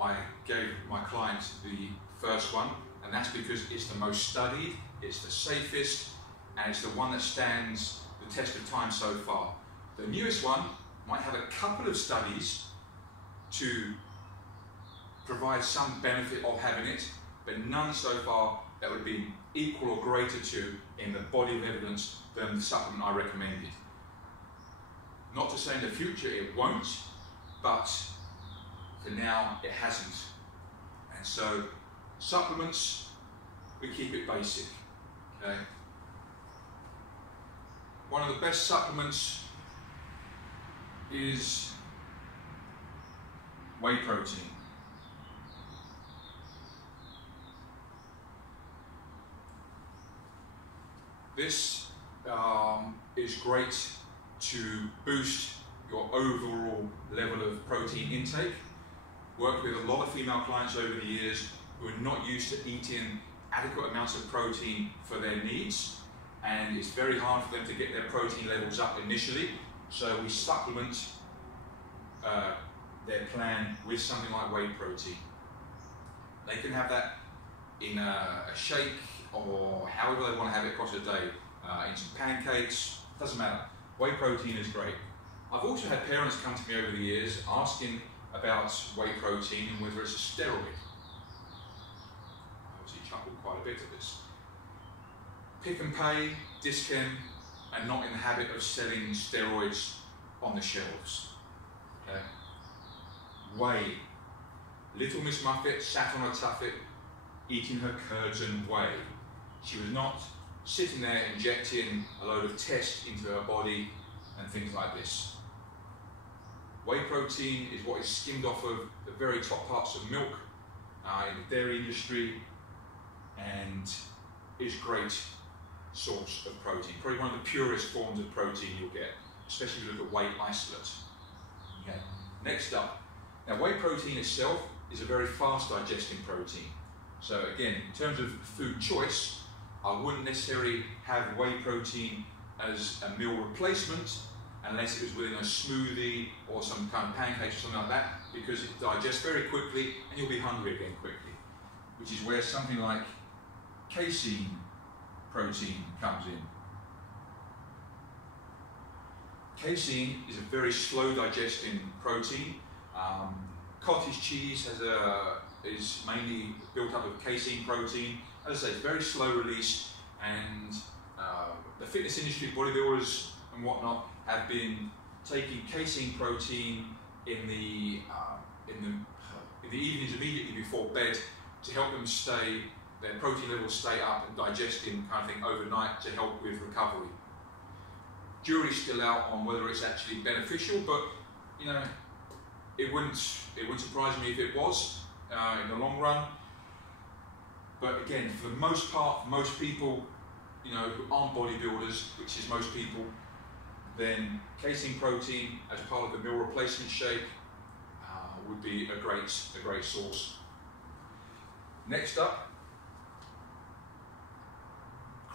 I gave my clients the first one, and that's because it's the most studied, it's the safest, and it's the one that stands the test of time so far. The newest one might have a couple of studies to provide some benefit of having it, but none so far that would be equal or greater to in the body of evidence than the supplement I recommended. Not to say in the future it won't, but for now it hasn't. And so supplements, we keep it basic. Okay? One of the best supplements is whey protein. This is great to boost your overall level of protein intake. Worked with a lot of female clients over the years who are not used to eating adequate amounts of protein for their needs, and it's very hard for them to get their protein levels up initially, so we supplement their plan with something like whey protein. They can have that in a shake or however they want to have it across the day, in some pancakes, doesn't matter. Whey protein is great. I've also had parents come to me over the years asking about whey protein and whether it's a steroid. I obviously chuckled quite a bit at this. Pick and Pay, Dischem, are not in the habit of selling steroids on the shelves. Okay? Whey. Little Miss Muffet sat on a tuffet eating her curds and whey. She was not sitting there injecting a load of test into her body and things like this. Whey protein is what is skimmed off of the very top parts of milk in the dairy industry, and is a great source of protein. Probably one of the purest forms of protein you'll get, especially if you look at whey isolate. Okay. Next up, now whey protein itself is a very fast digesting protein. So again, in terms of food choice, I wouldn't necessarily have whey protein as a meal replacement unless it was within a smoothie or some kind of pancakes or something like that, because it digests very quickly and you'll be hungry again quickly, which is where something like casein protein comes in. Casein is a very slow digesting protein. Cottage cheese is mainly built up of casein protein. As I say, it's very slow release, and the fitness industry, bodybuilders and whatnot, have been taking casein protein in the evenings immediately before bed to help them their protein levels stay up and digesting kind of thing overnight to help with recovery. Jury's still out on whether it's actually beneficial, but you know, it wouldn't surprise me if it was in the long run. But again, for the most part, most people, you know, who aren't bodybuilders, which is most people, then casein protein as part of the meal replacement shake would be a great source. Next up,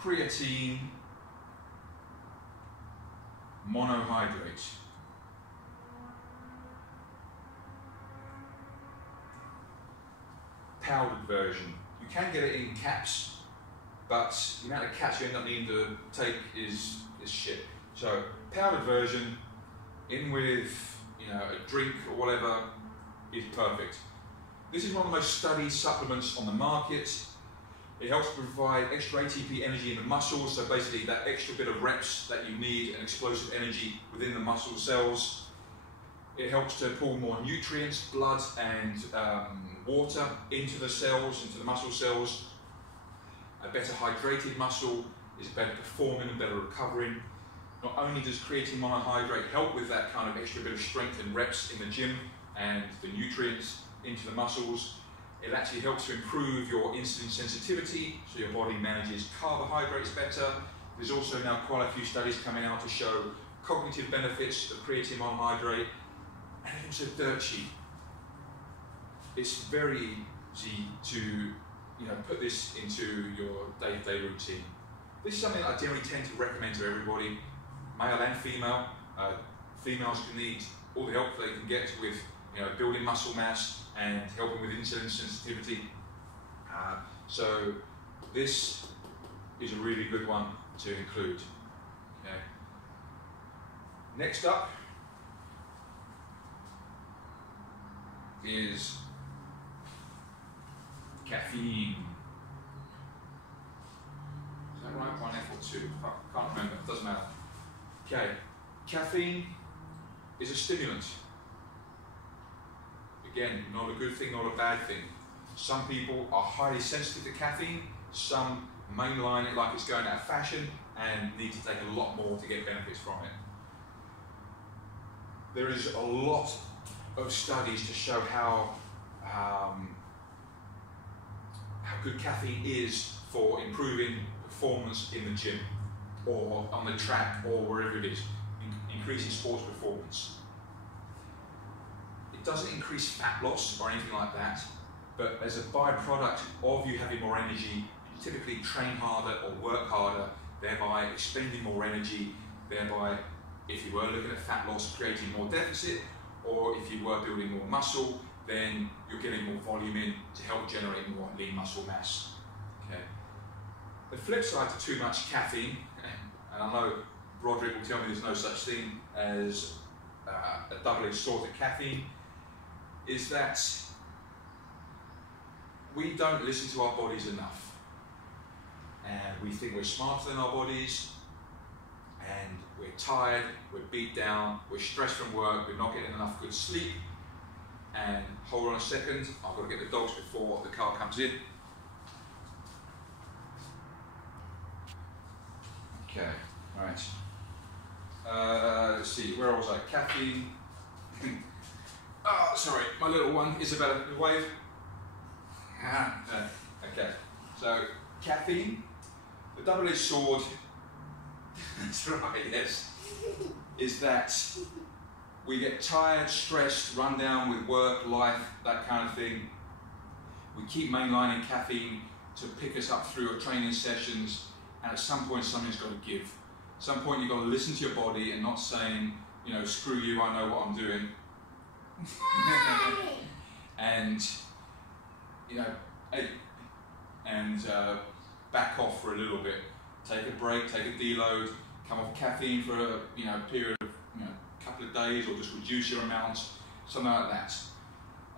creatine monohydrate. Powdered version. You can get it in caps, but the amount of caps you end up needing to take is shit. So powdered version, in with, you know, a drink or whatever, is perfect. This is one of the most studied supplements on the market. It helps provide extra ATP energy in the muscles, so basically that extra bit of reps that you need and explosive energy within the muscle cells. It helps to pull more nutrients, blood and water into the cells, into the muscle cells. A better hydrated muscle is better performing and better recovering. Not only does creatine monohydrate help with that kind of extra bit of strength and reps in the gym and the nutrients into the muscles, it actually helps to improve your insulin sensitivity, so your body manages carbohydrates better. There's also now quite a few studies coming out to show cognitive benefits of creatine monohydrate, and it's also dirt cheap. It's very easy to, you know, put this into your day-to-day routine. This is something that I generally tend to recommend to everybody. male and female. Females can need all the help they can get with building muscle mass and helping with insulin sensitivity. So this is a really good one to include. Okay. Next up is caffeine. Is that right? 1F or 2? I can't remember, it doesn't matter. Okay, caffeine is a stimulant. Again, not a good thing, not a bad thing. Some people are highly sensitive to caffeine, some mainline it like it's going out of fashion and need to take a lot more to get benefits from it. There is a lot of studies to show how good caffeine is for improving performance in the gym or on the track or wherever it is, increasing sports performance. It doesn't increase fat loss or anything like that, but as a byproduct of you having more energy, you typically train harder or work harder, thereby expending more energy, thereby, if you were looking at fat loss, creating more deficit, or if you were building more muscle, then you're getting more volume in to help generate more lean muscle mass. Okay. The flip side to too much caffeine, and I know Broderick will tell me there's no such thing as a double-edged sword to caffeine, is that we don't listen to our bodies enough. And we think we're smarter than our bodies, and we're tired, we're beat down, we're stressed from work, we're not getting enough good sleep. And hold on a second, I've got to get the dogs before the car comes in. Okay, right. Let's see, where was I? Caffeine. Oh, sorry, my little one, Isabella, wave. Okay, so caffeine, the double-edged sword, that's right, yes, is that we get tired, stressed, run down with work, life, that kind of thing. We keep mainlining caffeine to pick us up through our training sessions, and at some point something's got to give. At some point you've got to listen to your body and not saying, screw you, I know what I'm doing. And, back off for a little bit. Take a break, take a deload, come off caffeine for a period of couple of days, or just reduce your amount, something like that.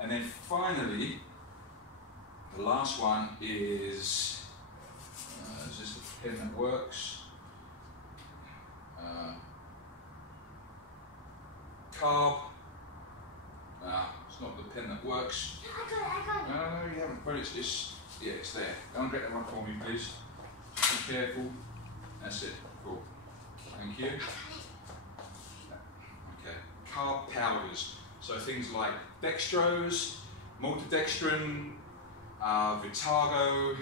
And then finally, the last one is this a pen that works? Carb. It's not the pen that works. I got it. No, you haven't. Well, yeah, it's there. Go and get that one for me, please. Just be careful. That's it. Cool. Thank you. Okay. Carb powders. So things like dextrose, maltodextrin, Vitago,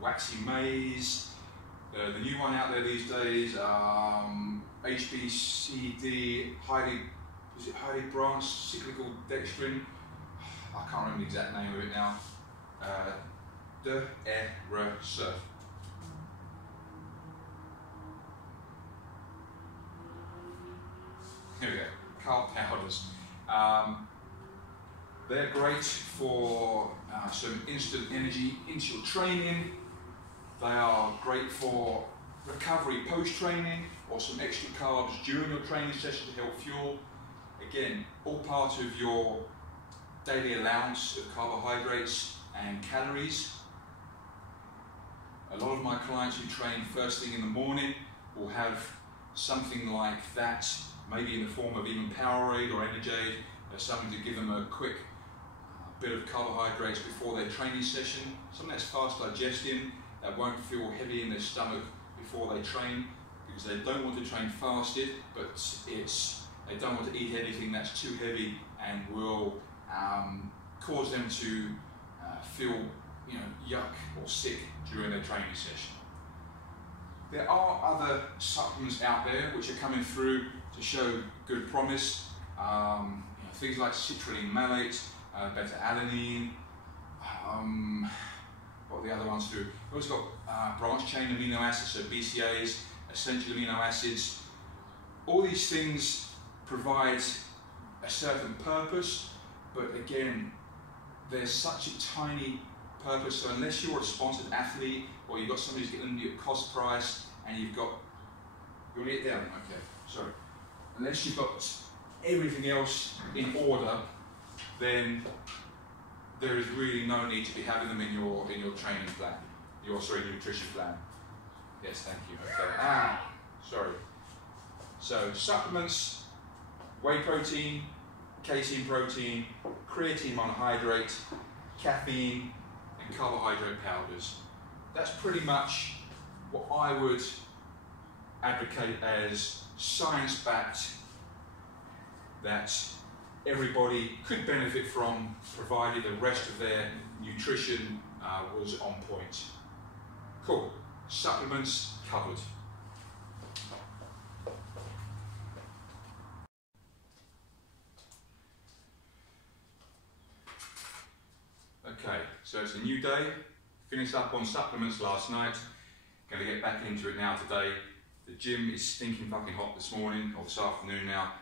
waxy maize. The new one out there these days, HBCD, highly branched cyclical dextrin. I can't remember the exact name of it now. Surf. Here we go. Carb powders. They're great for some instant energy into your training. They are great for recovery post-training, or some extra carbs during your training session to help fuel. Again, all part of your daily allowance of carbohydrates and calories. A lot of my clients who train first thing in the morning will have something like that, maybe in the form of even Powerade or Energade, something to give them a quick bit of carbohydrates before their training session, something that's fast digesting, that won't feel heavy in their stomach before they train, because they don't want to train fasted, but they don't want to eat anything that's too heavy and will cause them to feel yuck or sick during their training session. There are other supplements out there which are coming through to show good promise. Things like citrulline malate, beta-alanine, what are the other ones do? We've also got branched chain amino acids, so BCAAs, essential amino acids. All these things provide a certain purpose, but again, there's such a tiny purpose. So unless you're a sponsored athlete or you've got somebody who's getting you at cost price and you've got, you want to get down? Okay, sorry. Unless you've got everything else in order, then there is really no need to be having them in your training plan, your nutrition plan. Yes, thank you. Okay. Sorry. So supplements, whey protein, casein protein, creatine monohydrate, caffeine, and carbohydrate powders. That's pretty much what I would advocate as science-backed, that everybody could benefit from, provided the rest of their nutrition was on point. Cool. Supplements covered. Okay, so it's a new day. Finished up on supplements last night. Going to get back into it now today. The gym is stinking fucking hot this morning, or this afternoon now.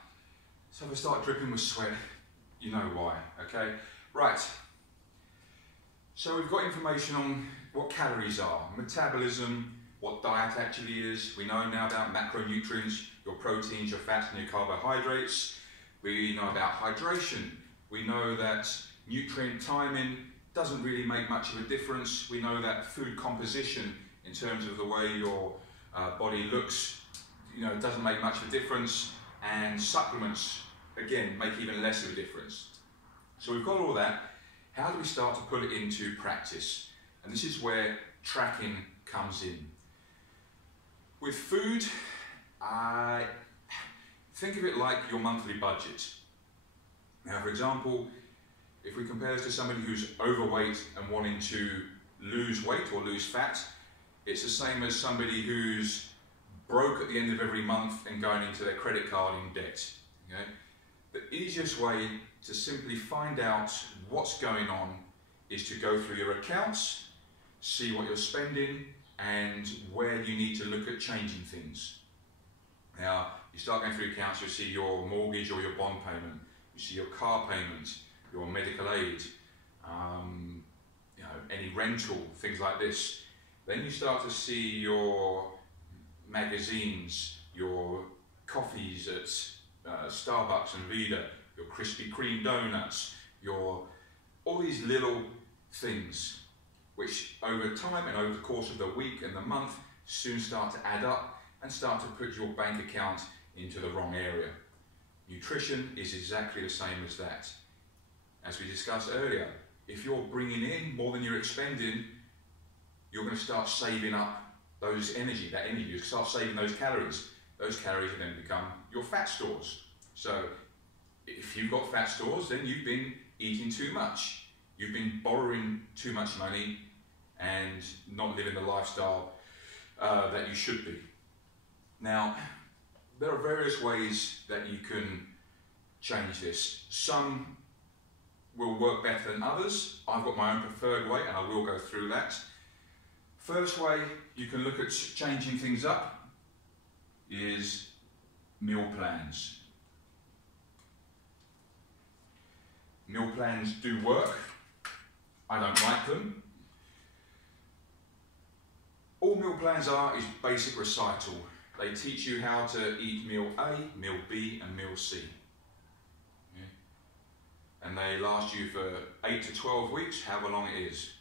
So if I start dripping with sweat, you know why, okay? Right. So we've got information on what calories are, metabolism, what diet actually is. We know now about macronutrients, your proteins, your fats, and your carbohydrates. We know about hydration. We know that nutrient timing doesn't really make much of a difference. We know that food composition, in terms of the way your body looks, doesn't make much of a difference. And supplements, again, make even less of a difference. So we've got all that. How do we start to put it into practice? And this is where tracking comes in. With food, think of it like your monthly budget. Now, for example, if we compare this to somebody who's overweight and wanting to lose weight or lose fat, it's the same as somebody who's broke at the end of every month and going into their credit card in debt. Okay? The easiest way to simply find out what's going on is to go through your accounts, see what you're spending, and where you need to look at changing things. Now, you start going through accounts, you'll see your mortgage or your bond payment, you see your car payment, your medical aid, any rental, things like this. Then you start to see your magazines, your coffees at Starbucks and Vida, your Krispy Kreme donuts, all these little things which over time and over the course of the week and the month soon start to add up and start to put your bank account into the wrong area. Nutrition is exactly the same as that. As we discussed earlier, if you're bringing in more than you're expending, you're going to start saving up that energy, you start saving those calories. Those calories will then become your fat stores. So if you've got fat stores, then you've been eating too much. You've been borrowing too much money and not living the lifestyle that you should be. Now, there are various ways that you can change this. Some will work better than others. I've got my own preferred way and I will go through that. First way you can look at changing things up is meal plans. Meal plans do work. I don't like them. All meal plans are is basic recital. They teach you how to eat meal A, meal B, and meal C. Okay. And they last you for 8 to 12 weeks, however long it is.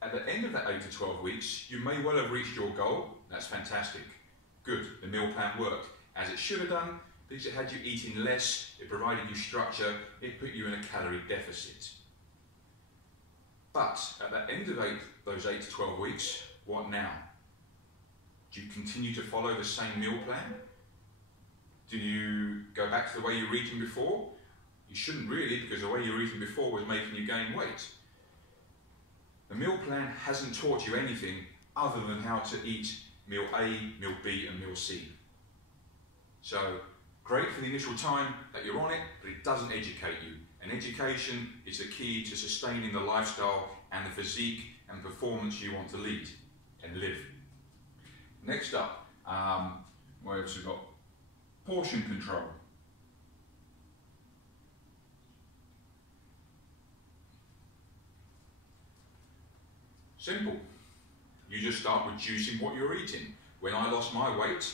At the end of that 8 to 12 weeks, you may well have reached your goal. That's fantastic. Good, the meal plan worked as it should have done, because it had you eating less, it provided you structure, it put you in a calorie deficit. But at the end of those 8 to 12 weeks, what now? Do you continue to follow the same meal plan? Do you go back to the way you were eating before? You shouldn't really, because the way you were eating before was making you gain weight. The meal plan hasn't taught you anything other than how to eat meal A, meal B, and meal C. So, great for the initial time that you're on it, but it doesn't educate you. And education is the key to sustaining the lifestyle and the physique and performance you want to lead and live. Next up, We've also got portion control. Simple. You just start reducing what you're eating. When I lost my weight,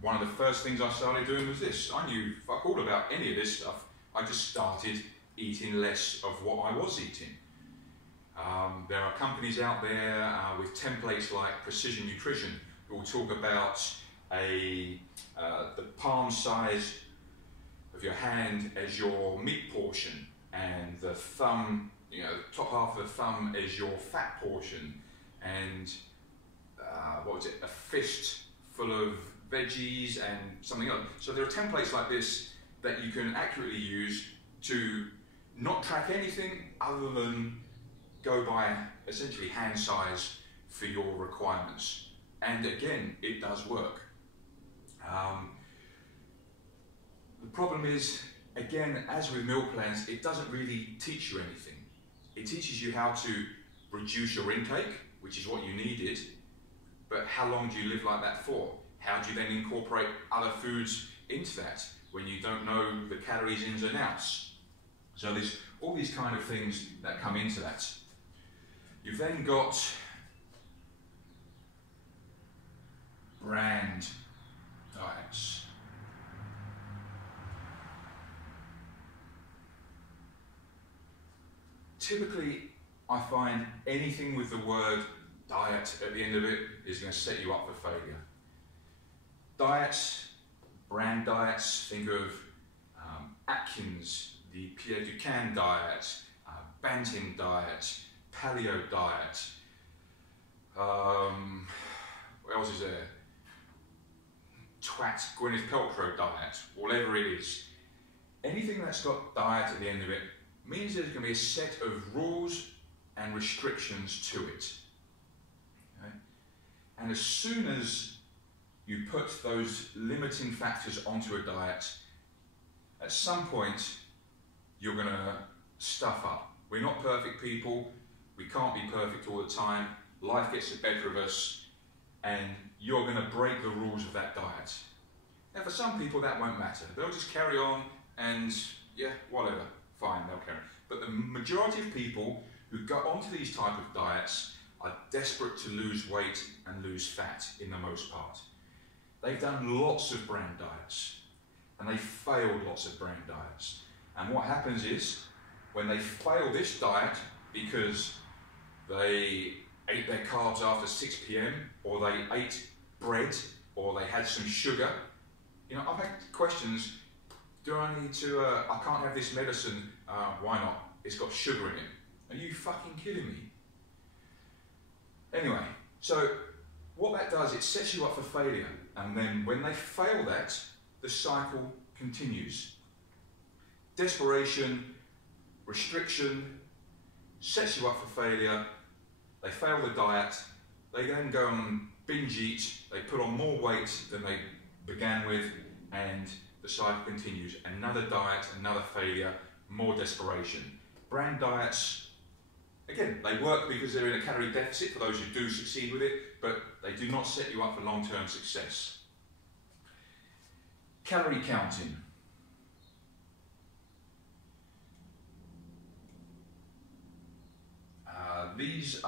one of the first things I started doing was this. I knew fuck all about any of this stuff. I just started eating less of what I was eating. There are companies out there with templates like Precision Nutrition who will talk about the palm size of your hand as your meat portion, and the thumb, the top half of the thumb as your fat portion, and what was it, a fist full of veggies and something else. So there are templates like this that you can accurately use to not track anything other than go by essentially hand size for your requirements. And again, it does work. The problem is, again, as with meal plans, it doesn't really teach you anything. It teaches you how to reduce your intake, which is what you needed, but how long do you live like that for? How do you then incorporate other foods into that when you don't know the calories ins and outs? So there's all these kind of things that come into that. You've then got brand diets. Typically, I find anything with the word diet at the end of it is going to set you up for failure. Diets, brand diets, think of Atkins, the Pierre Ducan diet, Banting diet, Paleo diet, what else is there? Twat Gwyneth Paltrow diet, whatever it is. Anything that's got diet at the end of it means there's going to be a set of rules and restrictions to it. Okay? And as soon as you put those limiting factors onto a diet, at some point you're going to stuff up. We're not perfect people, we can't be perfect all the time, life gets the better of us, and you're going to break the rules of that diet. Now for some people that won't matter, they'll just carry on and yeah, whatever, fine, they'll carry on. But the majority of people who go onto these type of diets are desperate to lose weight and lose fat in the most part. They've done lots of brand diets and they failed lots of brand diets. And what happens is, when they fail this diet because they ate their carbs after 6 p.m. or they ate bread or they had some sugar, I've had questions, do I need to, I can't have this medicine, why not? It's got sugar in it. Are you fucking kidding me? Anyway, so what that does, it sets you up for failure. And then when they fail that, the cycle continues. Desperation, restriction, sets you up for failure. They fail the diet. They then go and binge eat. They put on more weight than they began with, and the cycle continues. Another diet, another failure, more desperation. Brand diets, again, they work because they're in a calorie deficit for those who do succeed with it, but they do not set you up for long-term success. Calorie counting. These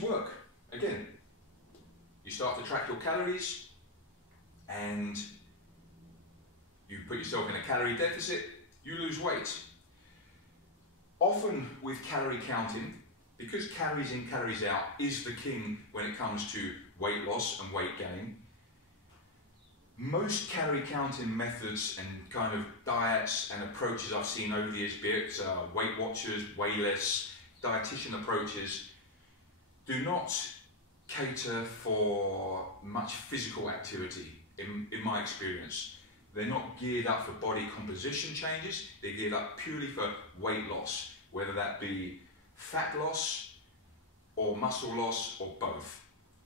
work. Again, you start to track your calories and you put yourself in a calorie deficit, you lose weight. Often with calorie counting, because calories in, calories out is the king when it comes to weight loss and weight gain, most calorie counting methods and kind of diets and approaches I've seen over the years, be it Weight Watchers, Wayless, dietitian approaches, do not cater for much physical activity in my experience. They're not geared up for body composition changes, they're geared up purely for weight loss, whether that be fat loss or muscle loss or both.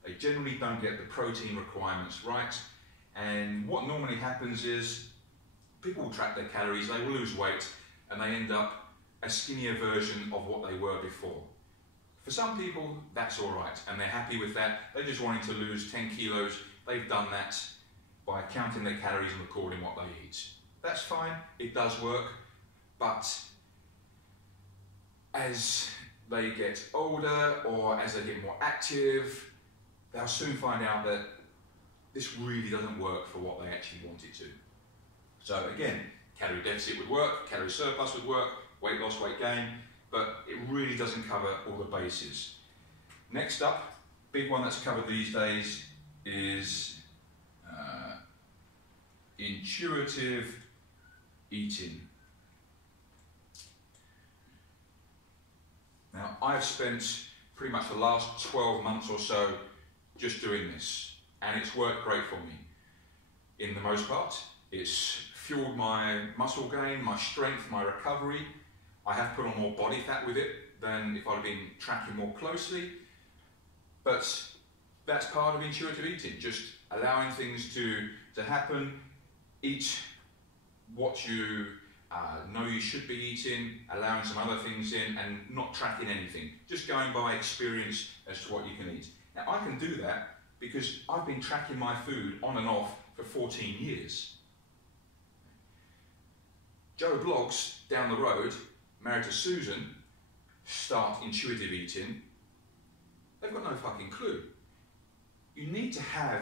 They generally don't get the protein requirements right, and what normally happens is people will track their calories, they will lose weight, and they end up a skinnier version of what they were before. For some people, that's all right, and they're happy with that. They're just wanting to lose 10 kilos. They've done that by counting their calories and recording what they eat. That's fine, it does work, but as they get older or as they get more active, they'll soon find out that this really doesn't work for what they actually want it to. So again, calorie deficit would work, calorie surplus would work, weight loss, weight gain, but it really doesn't cover all the bases. Next up, big one that's covered these days is intuitive eating. Now, I've spent pretty much the last 12 months or so just doing this, and it's worked great for me. In the most part, it's fueled my muscle gain, my strength, my recovery. I have put on more body fat with it than if I'd have been tracking more closely, but that's part of intuitive eating, just allowing things to happen, eat what you know you should be eating, allowing some other things in and not tracking anything, just going by experience as to what you can eat. Now I can do that because I've been tracking my food on and off for 14 years. Joe Bloggs down the road, married to Susan, start intuitive eating. They've got no fucking clue. You need to have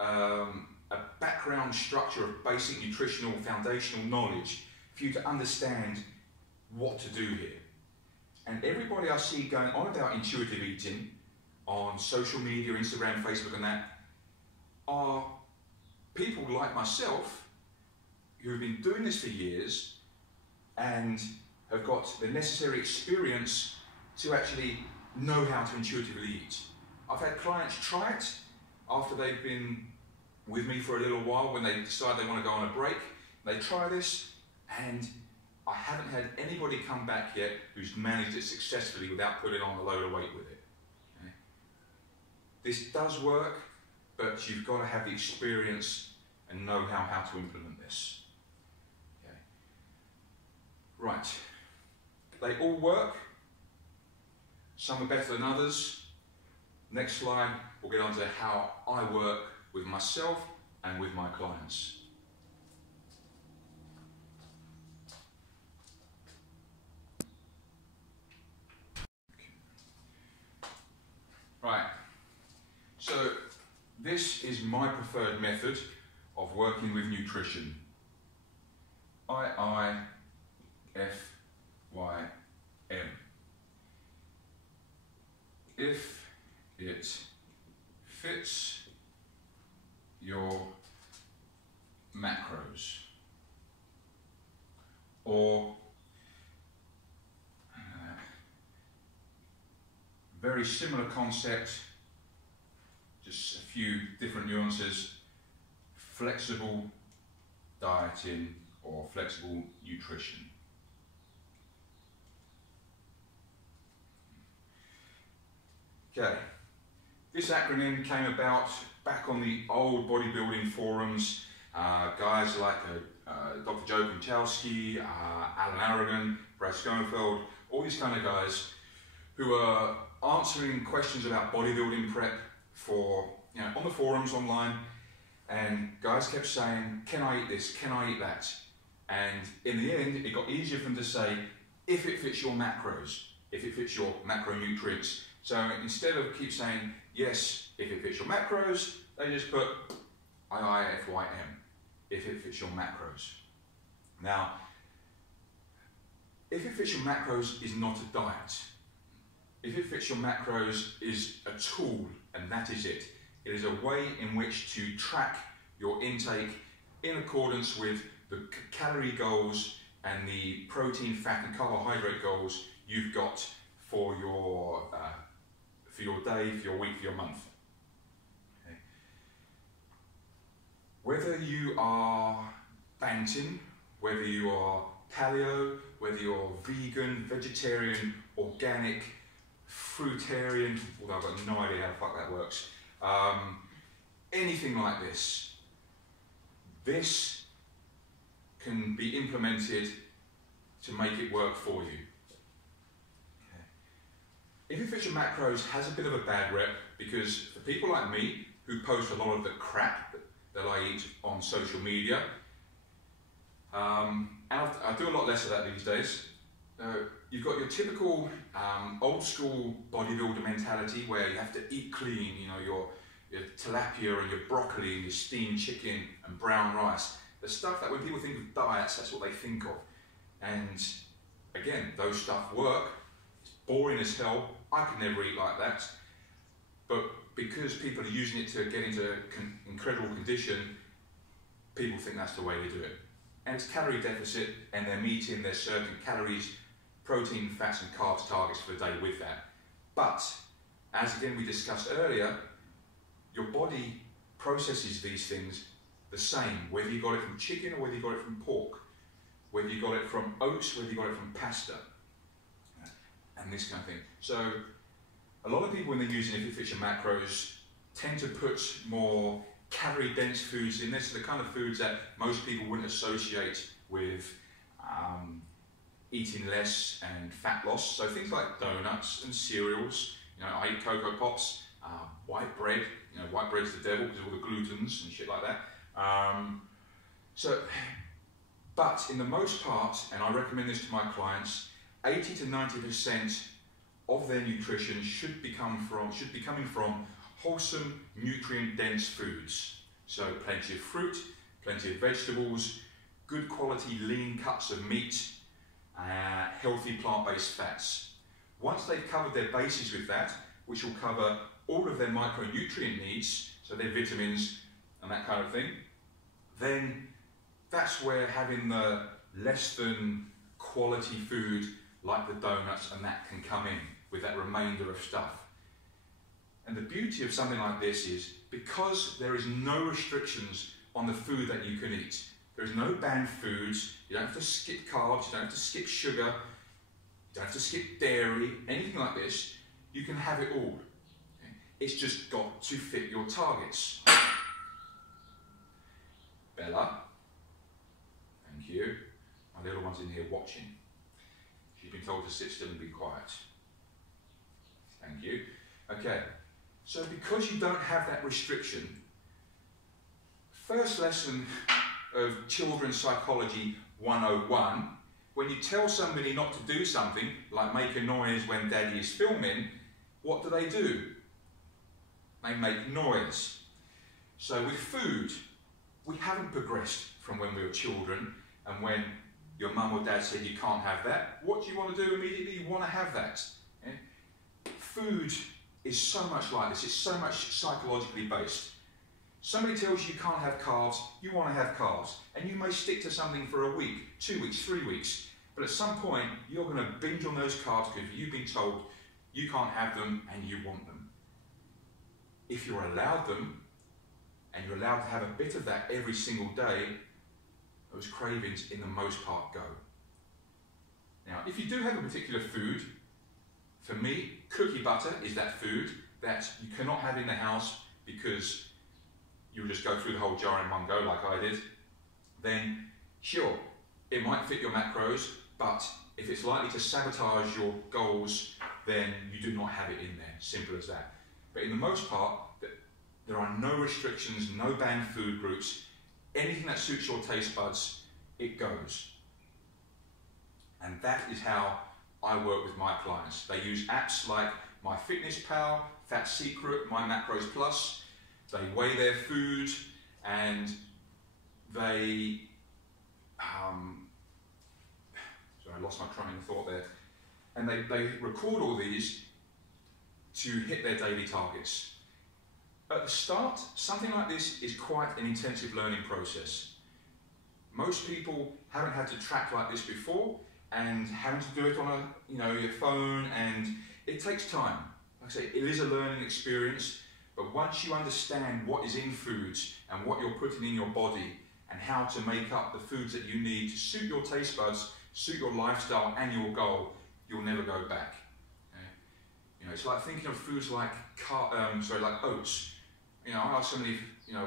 a background structure of basic nutritional foundational knowledge for you to understand what to do here. And everybody I see going on about intuitive eating on social media, Instagram, Facebook and that, are people like myself who have been doing this for years and have got the necessary experience to actually know how to intuitively eat. I've had clients try it after they've been with me for a little while, when they decide they want to go on a break. They try this, and I haven't had anybody come back yet who's managed it successfully without putting on a load of weight with it. Okay? This does work, but you've got to have the experience and know how to implement this. Okay. Right, they all work. Some are better than others. Next slide, we'll get on to how I work with myself and with my clients. Right, so this is my preferred method of working with nutrition. IIFYM. If it fits your macros, or very similar concept, just a few different nuances, flexible dieting or flexible nutrition. Okay, this acronym came about back on the old bodybuilding forums. Guys like Dr. Joe Konchowski, Alan Aragon, Brad Schoenfeld, all these kind of guys who are answering questions about bodybuilding prep for, on the forums online, and guys kept saying, can I eat this, can I eat that? And in the end, it got easier for them to say, if it fits your macros, if it fits your macronutrients. So instead of keep saying, yes, if it fits your macros, they just put IIFYM, if it fits your macros. Now, if it fits your macros is not a diet. If it fits your macros is a tool, and that is it. It is a way in which to track your intake in accordance with the calorie goals and the protein, fat and carbohydrate goals you've got for your day, for your week, for your month. Okay. Whether you are Banting, whether you are paleo, whether you're vegan, vegetarian, organic, fruitarian, although I've got no idea how the fuck that works, anything like this, this can be implemented to make it work for you. Okay. If If You Fix Your Macros has a bit of a bad rep because for people like me who post a lot of the crap that I eat on social media, and I do a lot less of that these days. You've got your typical old school bodybuilder mentality where you have to eat clean, you know, your tilapia and your broccoli and your steamed chicken and brown rice. The stuff that when people think of diets, that's what they think of. And again, those stuff work. It's boring as hell. I could never eat like that. But because people are using it to get into incredible condition, people think that's the way to do it. And it's calorie deficit, and they're meeting their certain calories, protein, fats and carbs targets for the day with that. But, as again we discussed earlier, your body processes these things the same, whether you got it from chicken or whether you got it from pork, whether you got it from oats, whether you got it from pasta, and this kind of thing. So, a lot of people when they're using If You Fix Your Macros tend to put more calorie-dense foods in this, the kind of foods that most people wouldn't associate with eating less and fat loss. So things like donuts and cereals. You know, I eat Cocoa Pops, white bread. You know, white bread's the devil because of all the glutens and shit like that. But in the most part, and I recommend this to my clients, 80 to 90% of their nutrition should be coming from wholesome, nutrient-dense foods. So plenty of fruit, plenty of vegetables, good quality lean cuts of meat, healthy plant-based fats. Once they've covered their bases with that, which will cover all of their micronutrient needs, so their vitamins and that kind of thing, then that's where having the less than quality food like the donuts and that can come in with that remainder of stuff. And the beauty of something like this is because there is no restrictions on the food that you can eat. There is no banned foods. You don't have to skip carbs, you don't have to skip sugar, you don't have to skip dairy, anything like this. You can have it all. Okay? It's just got to fit your targets. Bella, thank you. My little one's in here watching. She's been told to sit still and be quiet. Thank you. Okay. So because you don't have that restriction, first lesson of Children's Psychology 101, when you tell somebody not to do something, like make a noise when daddy is filming, what do? They make noise. So with food, we haven't progressed from when we were children and when your mum or dad said you can't have that. What do you want to do immediately? You want to have that. Okay? Food is so much like this, it's so much psychologically based. Somebody tells you you can't have carbs, you want to have carbs, and you may stick to something for a week, 2 weeks, 3 weeks, but at some point you're going to binge on those carbs because you've been told you can't have them and you want them. If you're allowed them, and you're allowed to have a bit of that every single day, those cravings in the most part go. Now, if you do have a particular food, for me, cookie butter is that food that you cannot have in the house because you'll just go through the whole jar in one go like I did, then sure, it might fit your macros, but if it's likely to sabotage your goals, then you do not have it in there, simple as that. But in the most part, there are no restrictions, no banned food groups, anything that suits your taste buds, it goes. And that is how I work with my clients. They use apps like MyFitnessPal, Fat Secret, My Macros Plus. They weigh their food and they, sorry, I lost my train of thought there. And they record all these to hit their daily targets. At the start, something like this is quite an intensive learning process. Most people haven't had to track like this before and having to do it on your phone, and it takes time. Like I say, it is a learning experience, but once you understand what is in foods and what you're putting in your body and how to make up the foods that you need to suit your taste buds, suit your lifestyle and your goal, you'll never go back. Okay? It's like thinking of foods like oats. I ask somebody,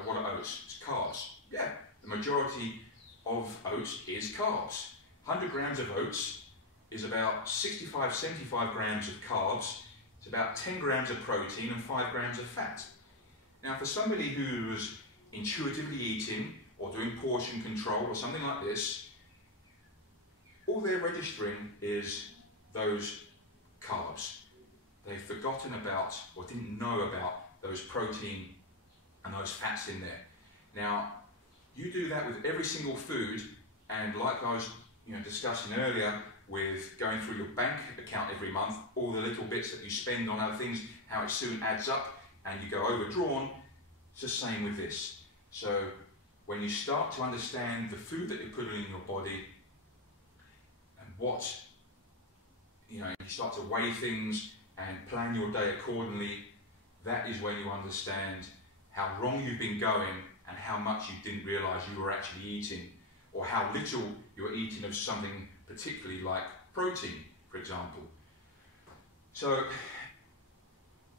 what are oats? It's carbs. Yeah, the majority of oats is carbs. 100 grams of oats is about 65, 75 grams of carbs, It's about 10 grams of protein and 5 grams of fat. Now for somebody who's intuitively eating or doing portion control or something like this, all they're registering is those carbs. They've forgotten about or didn't know about those protein and those fats in there. Now, you do that with every single food, and like I was discussing earlier with going through your bank account every month, all the little bits that you spend on other things, how it soon adds up and you go overdrawn, it's the same with this. So when you start to understand the food that you're putting in your body and what, you start to weigh things and plan your day accordingly, that is when you understand how wrong you've been going and how much you didn't realise you were actually eating, or how little you were eating of something particularly like protein, for example. So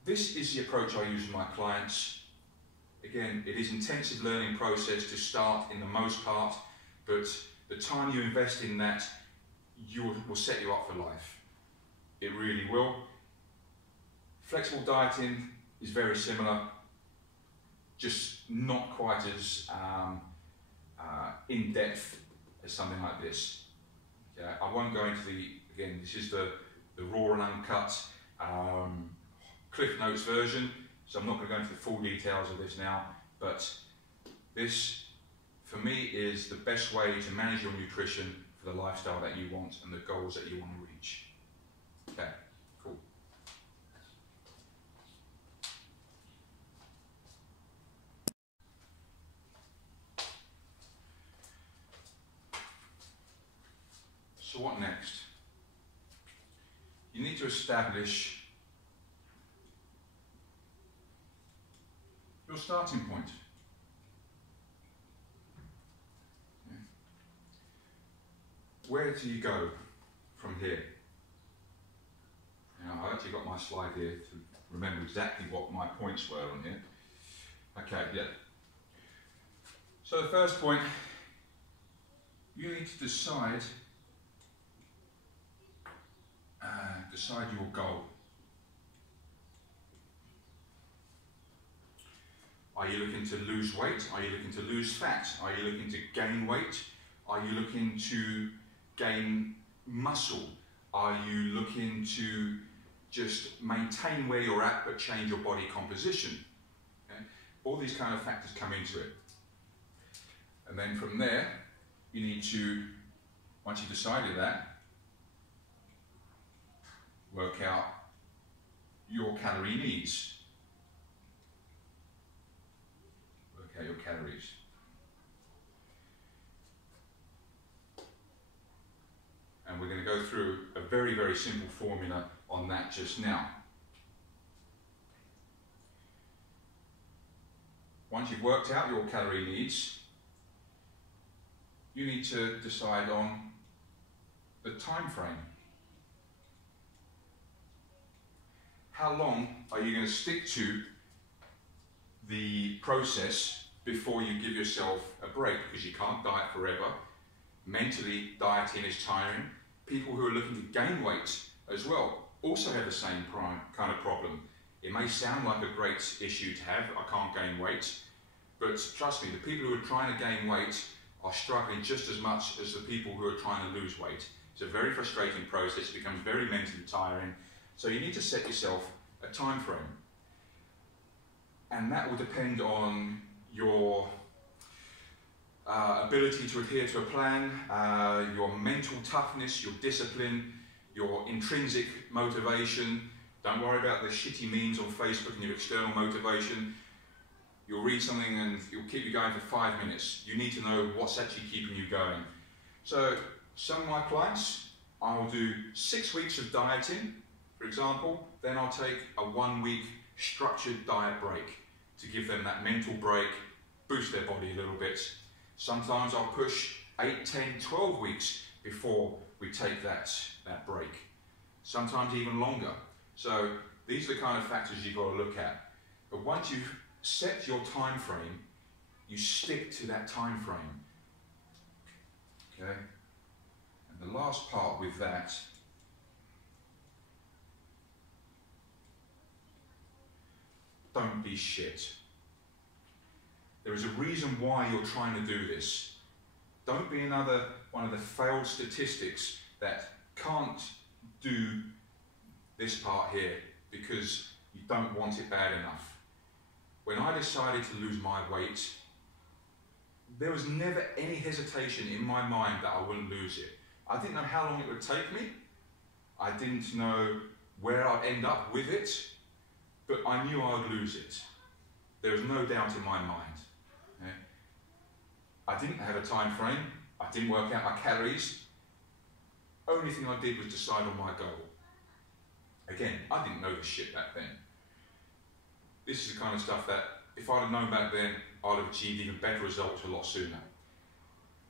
this is the approach I use with my clients. Again, it is an intensive learning process to start in the most part, but the time you invest in that will set you up for life. It really will. Flexible dieting is very similar, just not quite as in-depth as something like this. Okay, I won't go into again, this is the raw and uncut Cliff Notes version, so I'm not going to go into the full details of this now, but this, for me, is the best way to manage your nutrition for the lifestyle that you want and the goals that you want to reach. Okay, cool. So what next? You need to establish your starting point. Okay. Where do you go from here? Now, I've actually got my slide here to remember exactly what my points were on here. Okay, yeah. So the first point, you need to decide your goal. Are you looking to lose weight? Are you looking to lose fat? Are you looking to gain weight? Are you looking to gain muscle? Are you looking to just maintain where you're at but change your body composition? Okay? All these kind of factors come into it. And then from there, you need to, once you've decided that, work out your calorie needs. Work out your calories. And we're going to go through a very, very simple formula on that just now. Once you've worked out your calorie needs, you need to decide on the time frame. How long are you going to stick to the process before you give yourself a break? Because you can't diet forever. Mentally, dieting is tiring. People who are looking to gain weight as well also have the same kind of problem. It may sound like a great issue to have, I can't gain weight, but trust me, the people who are trying to gain weight are struggling just as much as the people who are trying to lose weight. It's a very frustrating process, it becomes very mentally tiring, so you need to set yourself a time frame. And that will depend on your ability to adhere to a plan, your mental toughness, your discipline, your intrinsic motivation. Don't worry about the shitty memes on Facebook and your external motivation. You'll read something and it'll keep you going for 5 minutes. You need to know what's actually keeping you going. So some of my clients, I'll do 6 weeks of dieting, for example, then I'll take a 1 week structured diet break to give them that mental break, boost their body a little bit. Sometimes I'll push 8, 10, 12 weeks before we take that break. Sometimes even longer. So these are the kind of factors you've got to look at. But once you've set your time frame, you stick to that time frame. Okay? And the last part with that don't be shit. There is a reason why you're trying to do this. Don't be another one of the failed statistics that can't do this part here because you don't want it bad enough. When I decided to lose my weight, there was never any hesitation in my mind that I wouldn't lose it. I didn't know how long it would take me. I didn't know where I'd end up with it, but I knew I would lose it. There was no doubt in my mind. Okay? I didn't have a time frame. I didn't work out my calories. Only thing I did was decide on my goal. Again, I didn't know this shit back then. This is the kind of stuff that, if I'd have known back then, I'd have achieved even better results a lot sooner.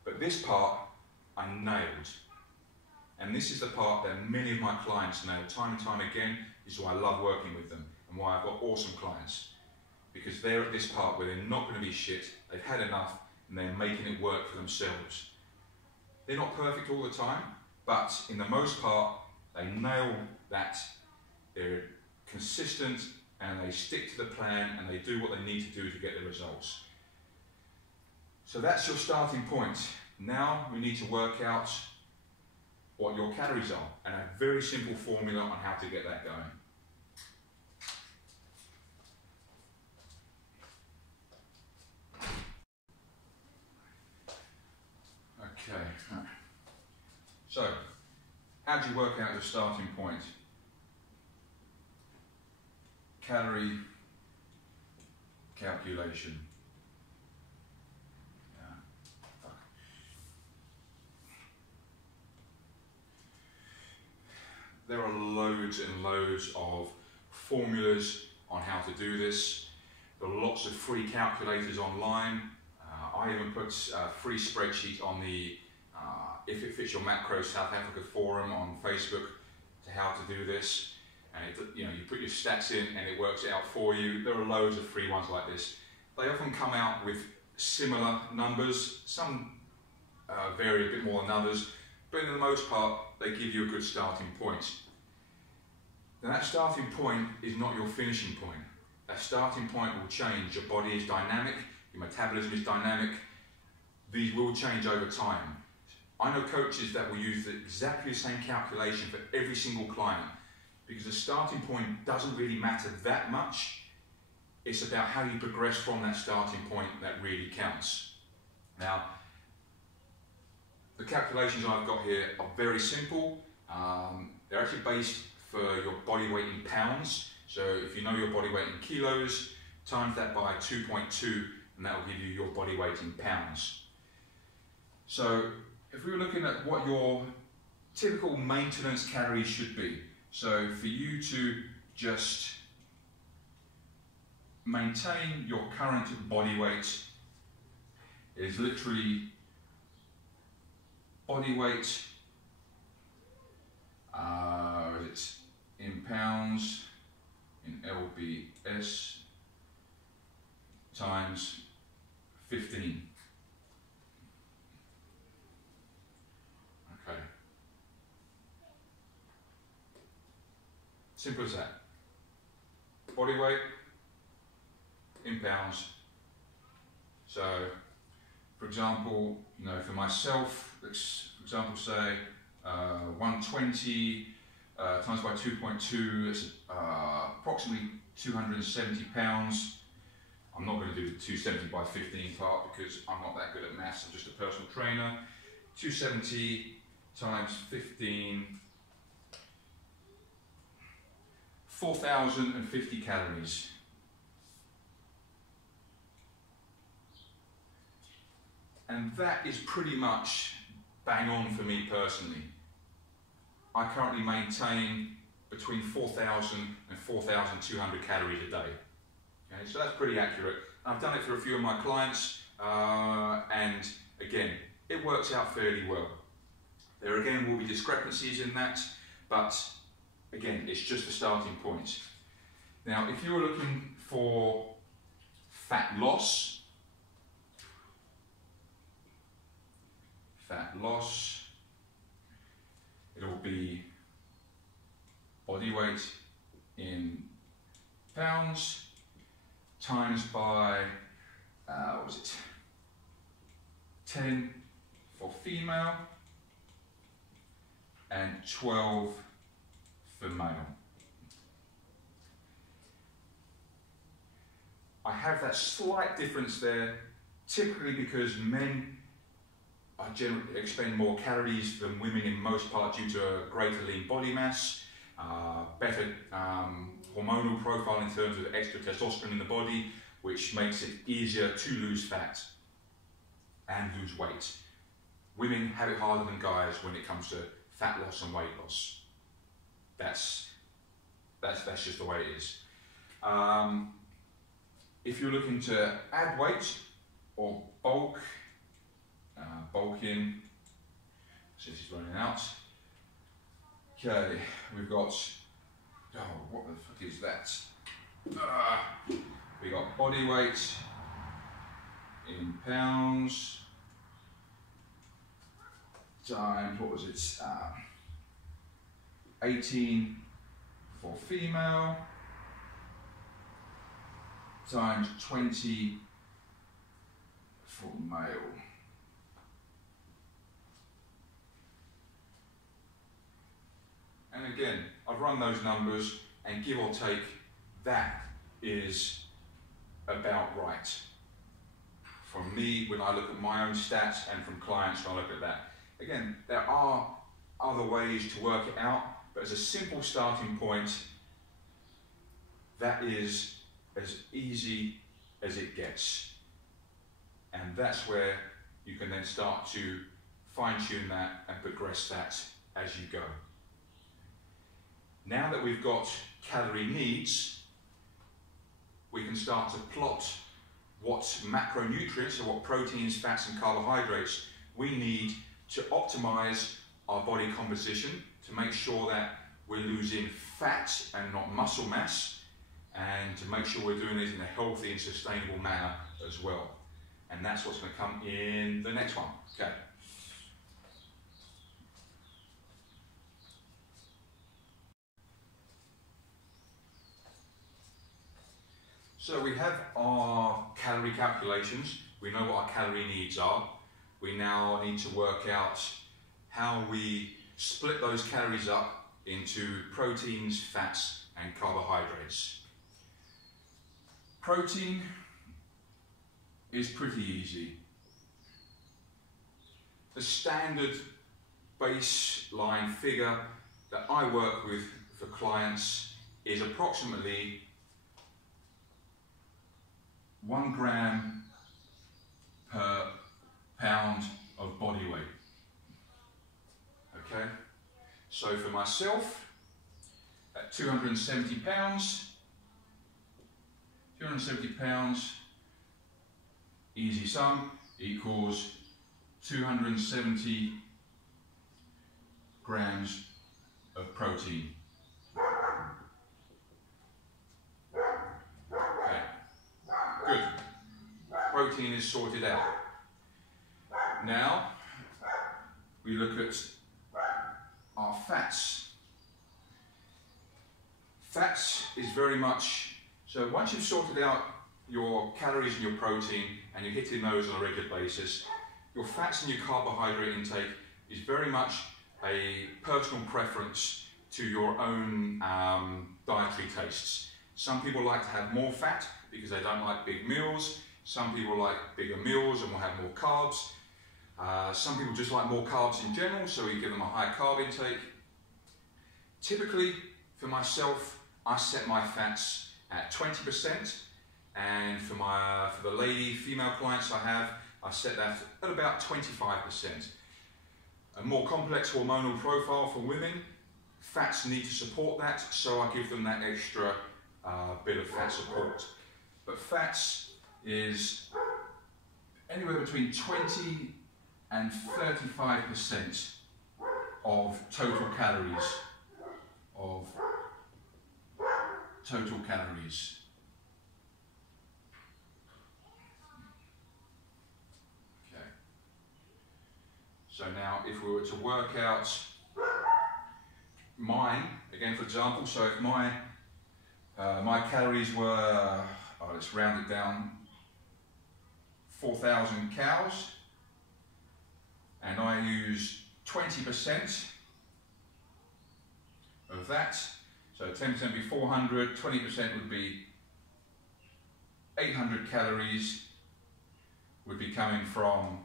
But this part, I nailed. And this is the part that many of my clients nail time and time again. This is why I love working with them and why I've got awesome clients. Because they're at this part where they're not going to be shit, they've had enough, and they're making it work for themselves. They're not perfect all the time, but in the most part, they nail that. They're consistent and they stick to the plan and they do what they need to do to get the results. So that's your starting point. Now we need to work out what your calories are and a very simple formula on how to get that going. Okay, so how do you work out your starting point? Calorie calculation. There are loads and loads of formulas on how to do this. There are lots of free calculators online. I even put a free spreadsheet on the If It Fits Your Macro South Africa forum on Facebook to how to do this. And you put your stats in and it works it out for you. There are loads of free ones like this. They often come out with similar numbers. Some vary a bit more than others, but in the most part, they give you a good starting point. Now that starting point is not your finishing point. That starting point will change. Your body is dynamic, your metabolism is dynamic. These will change over time. I know coaches that will use exactly the same calculation for every single client because the starting point doesn't really matter that much. It's about how you progress from that starting point that really counts. Now, the calculations I've got here are very simple. They're actually based for your body weight in pounds. So if you know your body weight in kilos, times that by 2.2 and that will give you your body weight in pounds. So if we were looking at what your typical maintenance calories should be, so for you to just maintain your current body weight is literally body weight, it's in pounds, in lbs, times 15. Okay. Simple as that. Body weight in pounds. So, for example, for myself, let's, for example, say 120 times by 2.2, that's approximately 270 pounds. I'm not going to do the 270 by 15 part because I'm not that good at maths, I'm just a personal trainer. 270 times 15, 4,050 calories. And that is pretty much bang on for me personally. I currently maintain between 4,000 and 4,200 calories a day. Okay, so that's pretty accurate. I've done it for a few of my clients, and again, it works out fairly well. There again will be discrepancies in that, but again, it's just a starting point. Now, if you're looking for fat loss, it'll be body weight in pounds times by, what was it, 10 for female and 12 for male. I have that slight difference there, typically because men are generally expend more calories than women in most part due to a greater lean body mass, better hormonal profile in terms of extra testosterone in the body, which makes it easier to lose fat and lose weight. Women have it harder than guys when it comes to fat loss and weight loss. That's just the way it is. If you're looking to add weight or bulk, bulking, since it's running out. Okay, we've got, oh, what the fuck is that? We got body weight in pounds times, what was it? 18 for female times 20 for male. And again, I've run those numbers, and give or take, that is about right. From me, when I look at my own stats, and from clients when I look at that. Again, there are other ways to work it out, but as a simple starting point, that is as easy as it gets. And that's where you can then start to fine-tune that and progress that as you go. Now that we've got calorie needs, we can start to plot what macronutrients, so what proteins, fats and carbohydrates we need to optimize our body composition, to make sure that we're losing fat and not muscle mass, and to make sure we're doing it in a healthy and sustainable manner as well. And that's what's going to come in the next one. Okay. So we have our calorie calculations. We know what our calorie needs are. We now need to work out how we split those calories up into proteins, fats, and carbohydrates. Protein is pretty easy. The standard baseline figure that I work with for clients is approximately 1 gram per pound of body weight. Okay? So for myself, at 270 pounds, easy sum, equals 270 grams of protein. Okay, good. Protein is sorted out. Now, we look at our fats. Fats is very much, so once you've sorted out your calories and your protein and you're hitting those on a regular basis, your fats and your carbohydrate intake is very much a personal preference to your own dietary tastes. Some people like to have more fat because they don't like big meals. Some people like bigger meals and will have more carbs. Some people just like more carbs in general, so we give them a high carb intake. Typically, for myself, I set my fats at 20%, and for the lady, female clients I set that at about 25%. A more complex hormonal profile for women, fats need to support that, so I give them that extra bit of fat support. But fats is anywhere between 20 and 35% of total calories. Okay. So now if we were to work out mine, again for example, so if my calories were let's round it down, 4,000 cows, and I use 20% of that. So 10% would be 400, 20% would be 800 calories would be coming from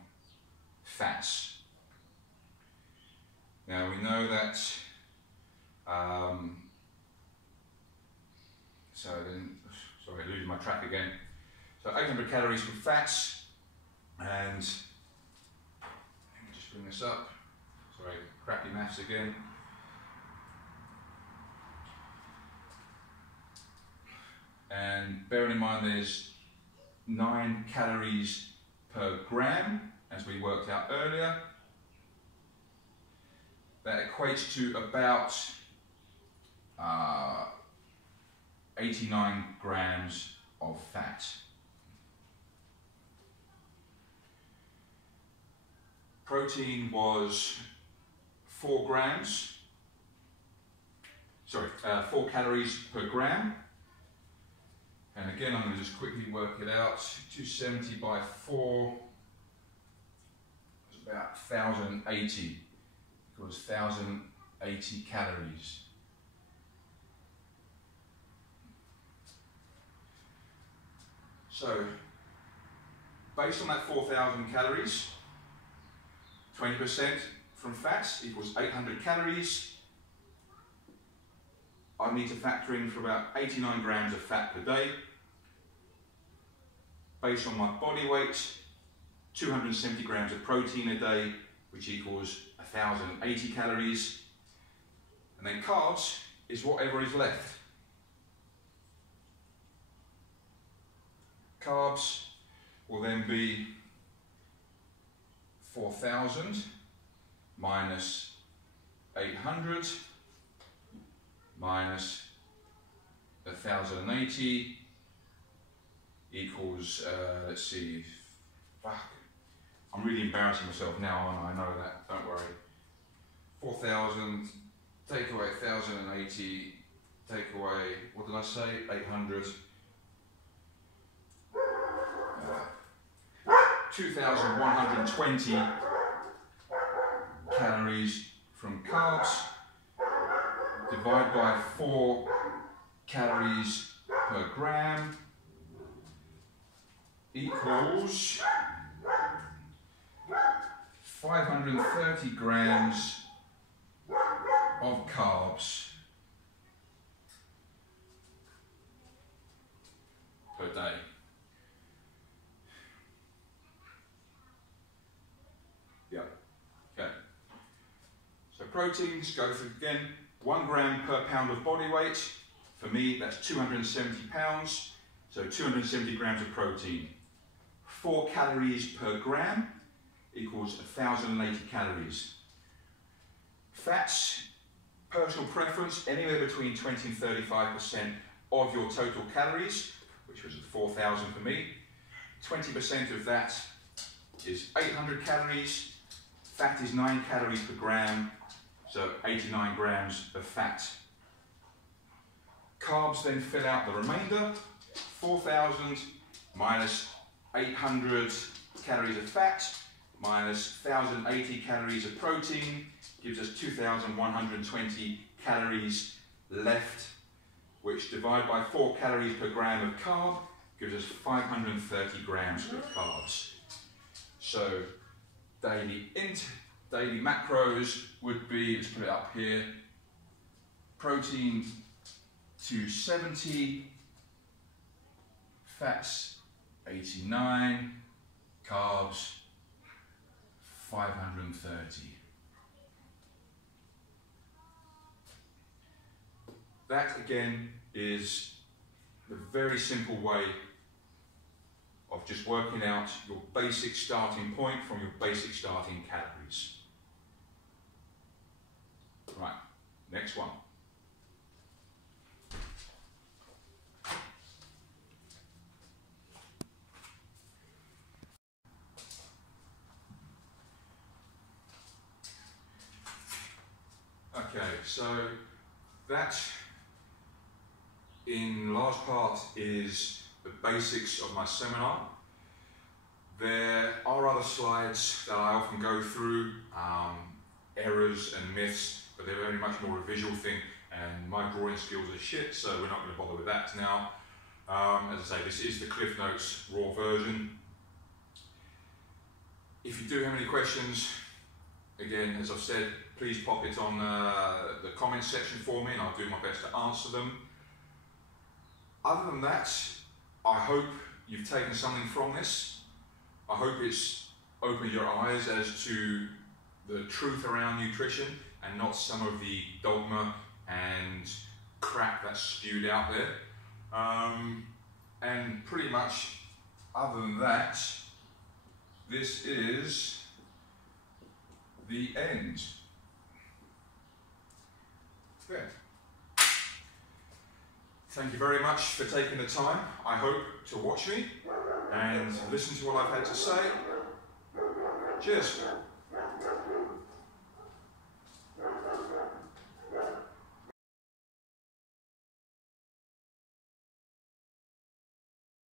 fats. Now we know that, sorry, losing my track again. So 800 calories from fats, and let me just bring this up. Sorry, crappy maths again. And bearing in mind there's 9 calories per gram, as we worked out earlier. That equates to about 89 grams of fat. Protein was 4 calories per gram. And again, I'm going to just quickly work it out. 270 by 4 is about 1,080. Equals 1,080 calories. So, based on that 4,000 calories, 20% from fats equals 800 calories. I need to factor in for about 89 grams of fat per day. Based on my body weight, 270 grams of protein a day, which equals 1,080 calories. And then carbs is whatever is left. Carbs will then be 4,000 minus 800 minus 1,080 equals, let's see, fuck, I'm really embarrassing myself now, aren't I? I know that, don't worry. 4,000, take away 1,080, take away, what did I say, 800. 2,120 calories from carbs, divide by 4 calories per gram, equals 530 grams of carbs per day. So proteins go for, again, 1 gram per pound of body weight. For me, that's 270 pounds, so 270 grams of protein. 4 calories per gram equals 1,080 calories. Fats, personal preference, anywhere between 20 and 35% of your total calories, which was 4,000 for me. 20% of that is 800 calories. Fat is 9 calories per gram, so 89 grams of fat. Carbs then fill out the remainder. 4,000 minus 800 calories of fat minus 1,080 calories of protein gives us 2,120 calories left, which divide by 4 calories per gram of carb gives us 530 grams of carbs. So daily macros would be, let's put it up here, protein 270, fats 89, carbs 530. That again is a very simple way of just working out your basic starting point from your basic starting calories. Right, next one. Okay, so that in large part is the basics of my seminar. There are other slides that I often go through, errors and myths, but they're very much more a visual thing, and my drawing skills are shit, so we're not going to bother with that now. As I say, this is the Cliff Notes raw version. If you do have any questions, again, as I've said, please pop it on the comments section for me and I'll do my best to answer them. Other than that, I hope you've taken something from this. I hope it's opened your eyes as to the truth around nutrition and not some of the dogma and crap that's spewed out there. And pretty much, other than that, this is the end. Good. Thank you very much for taking the time, I hope, to watch me and listen to what I've had to say. Cheers.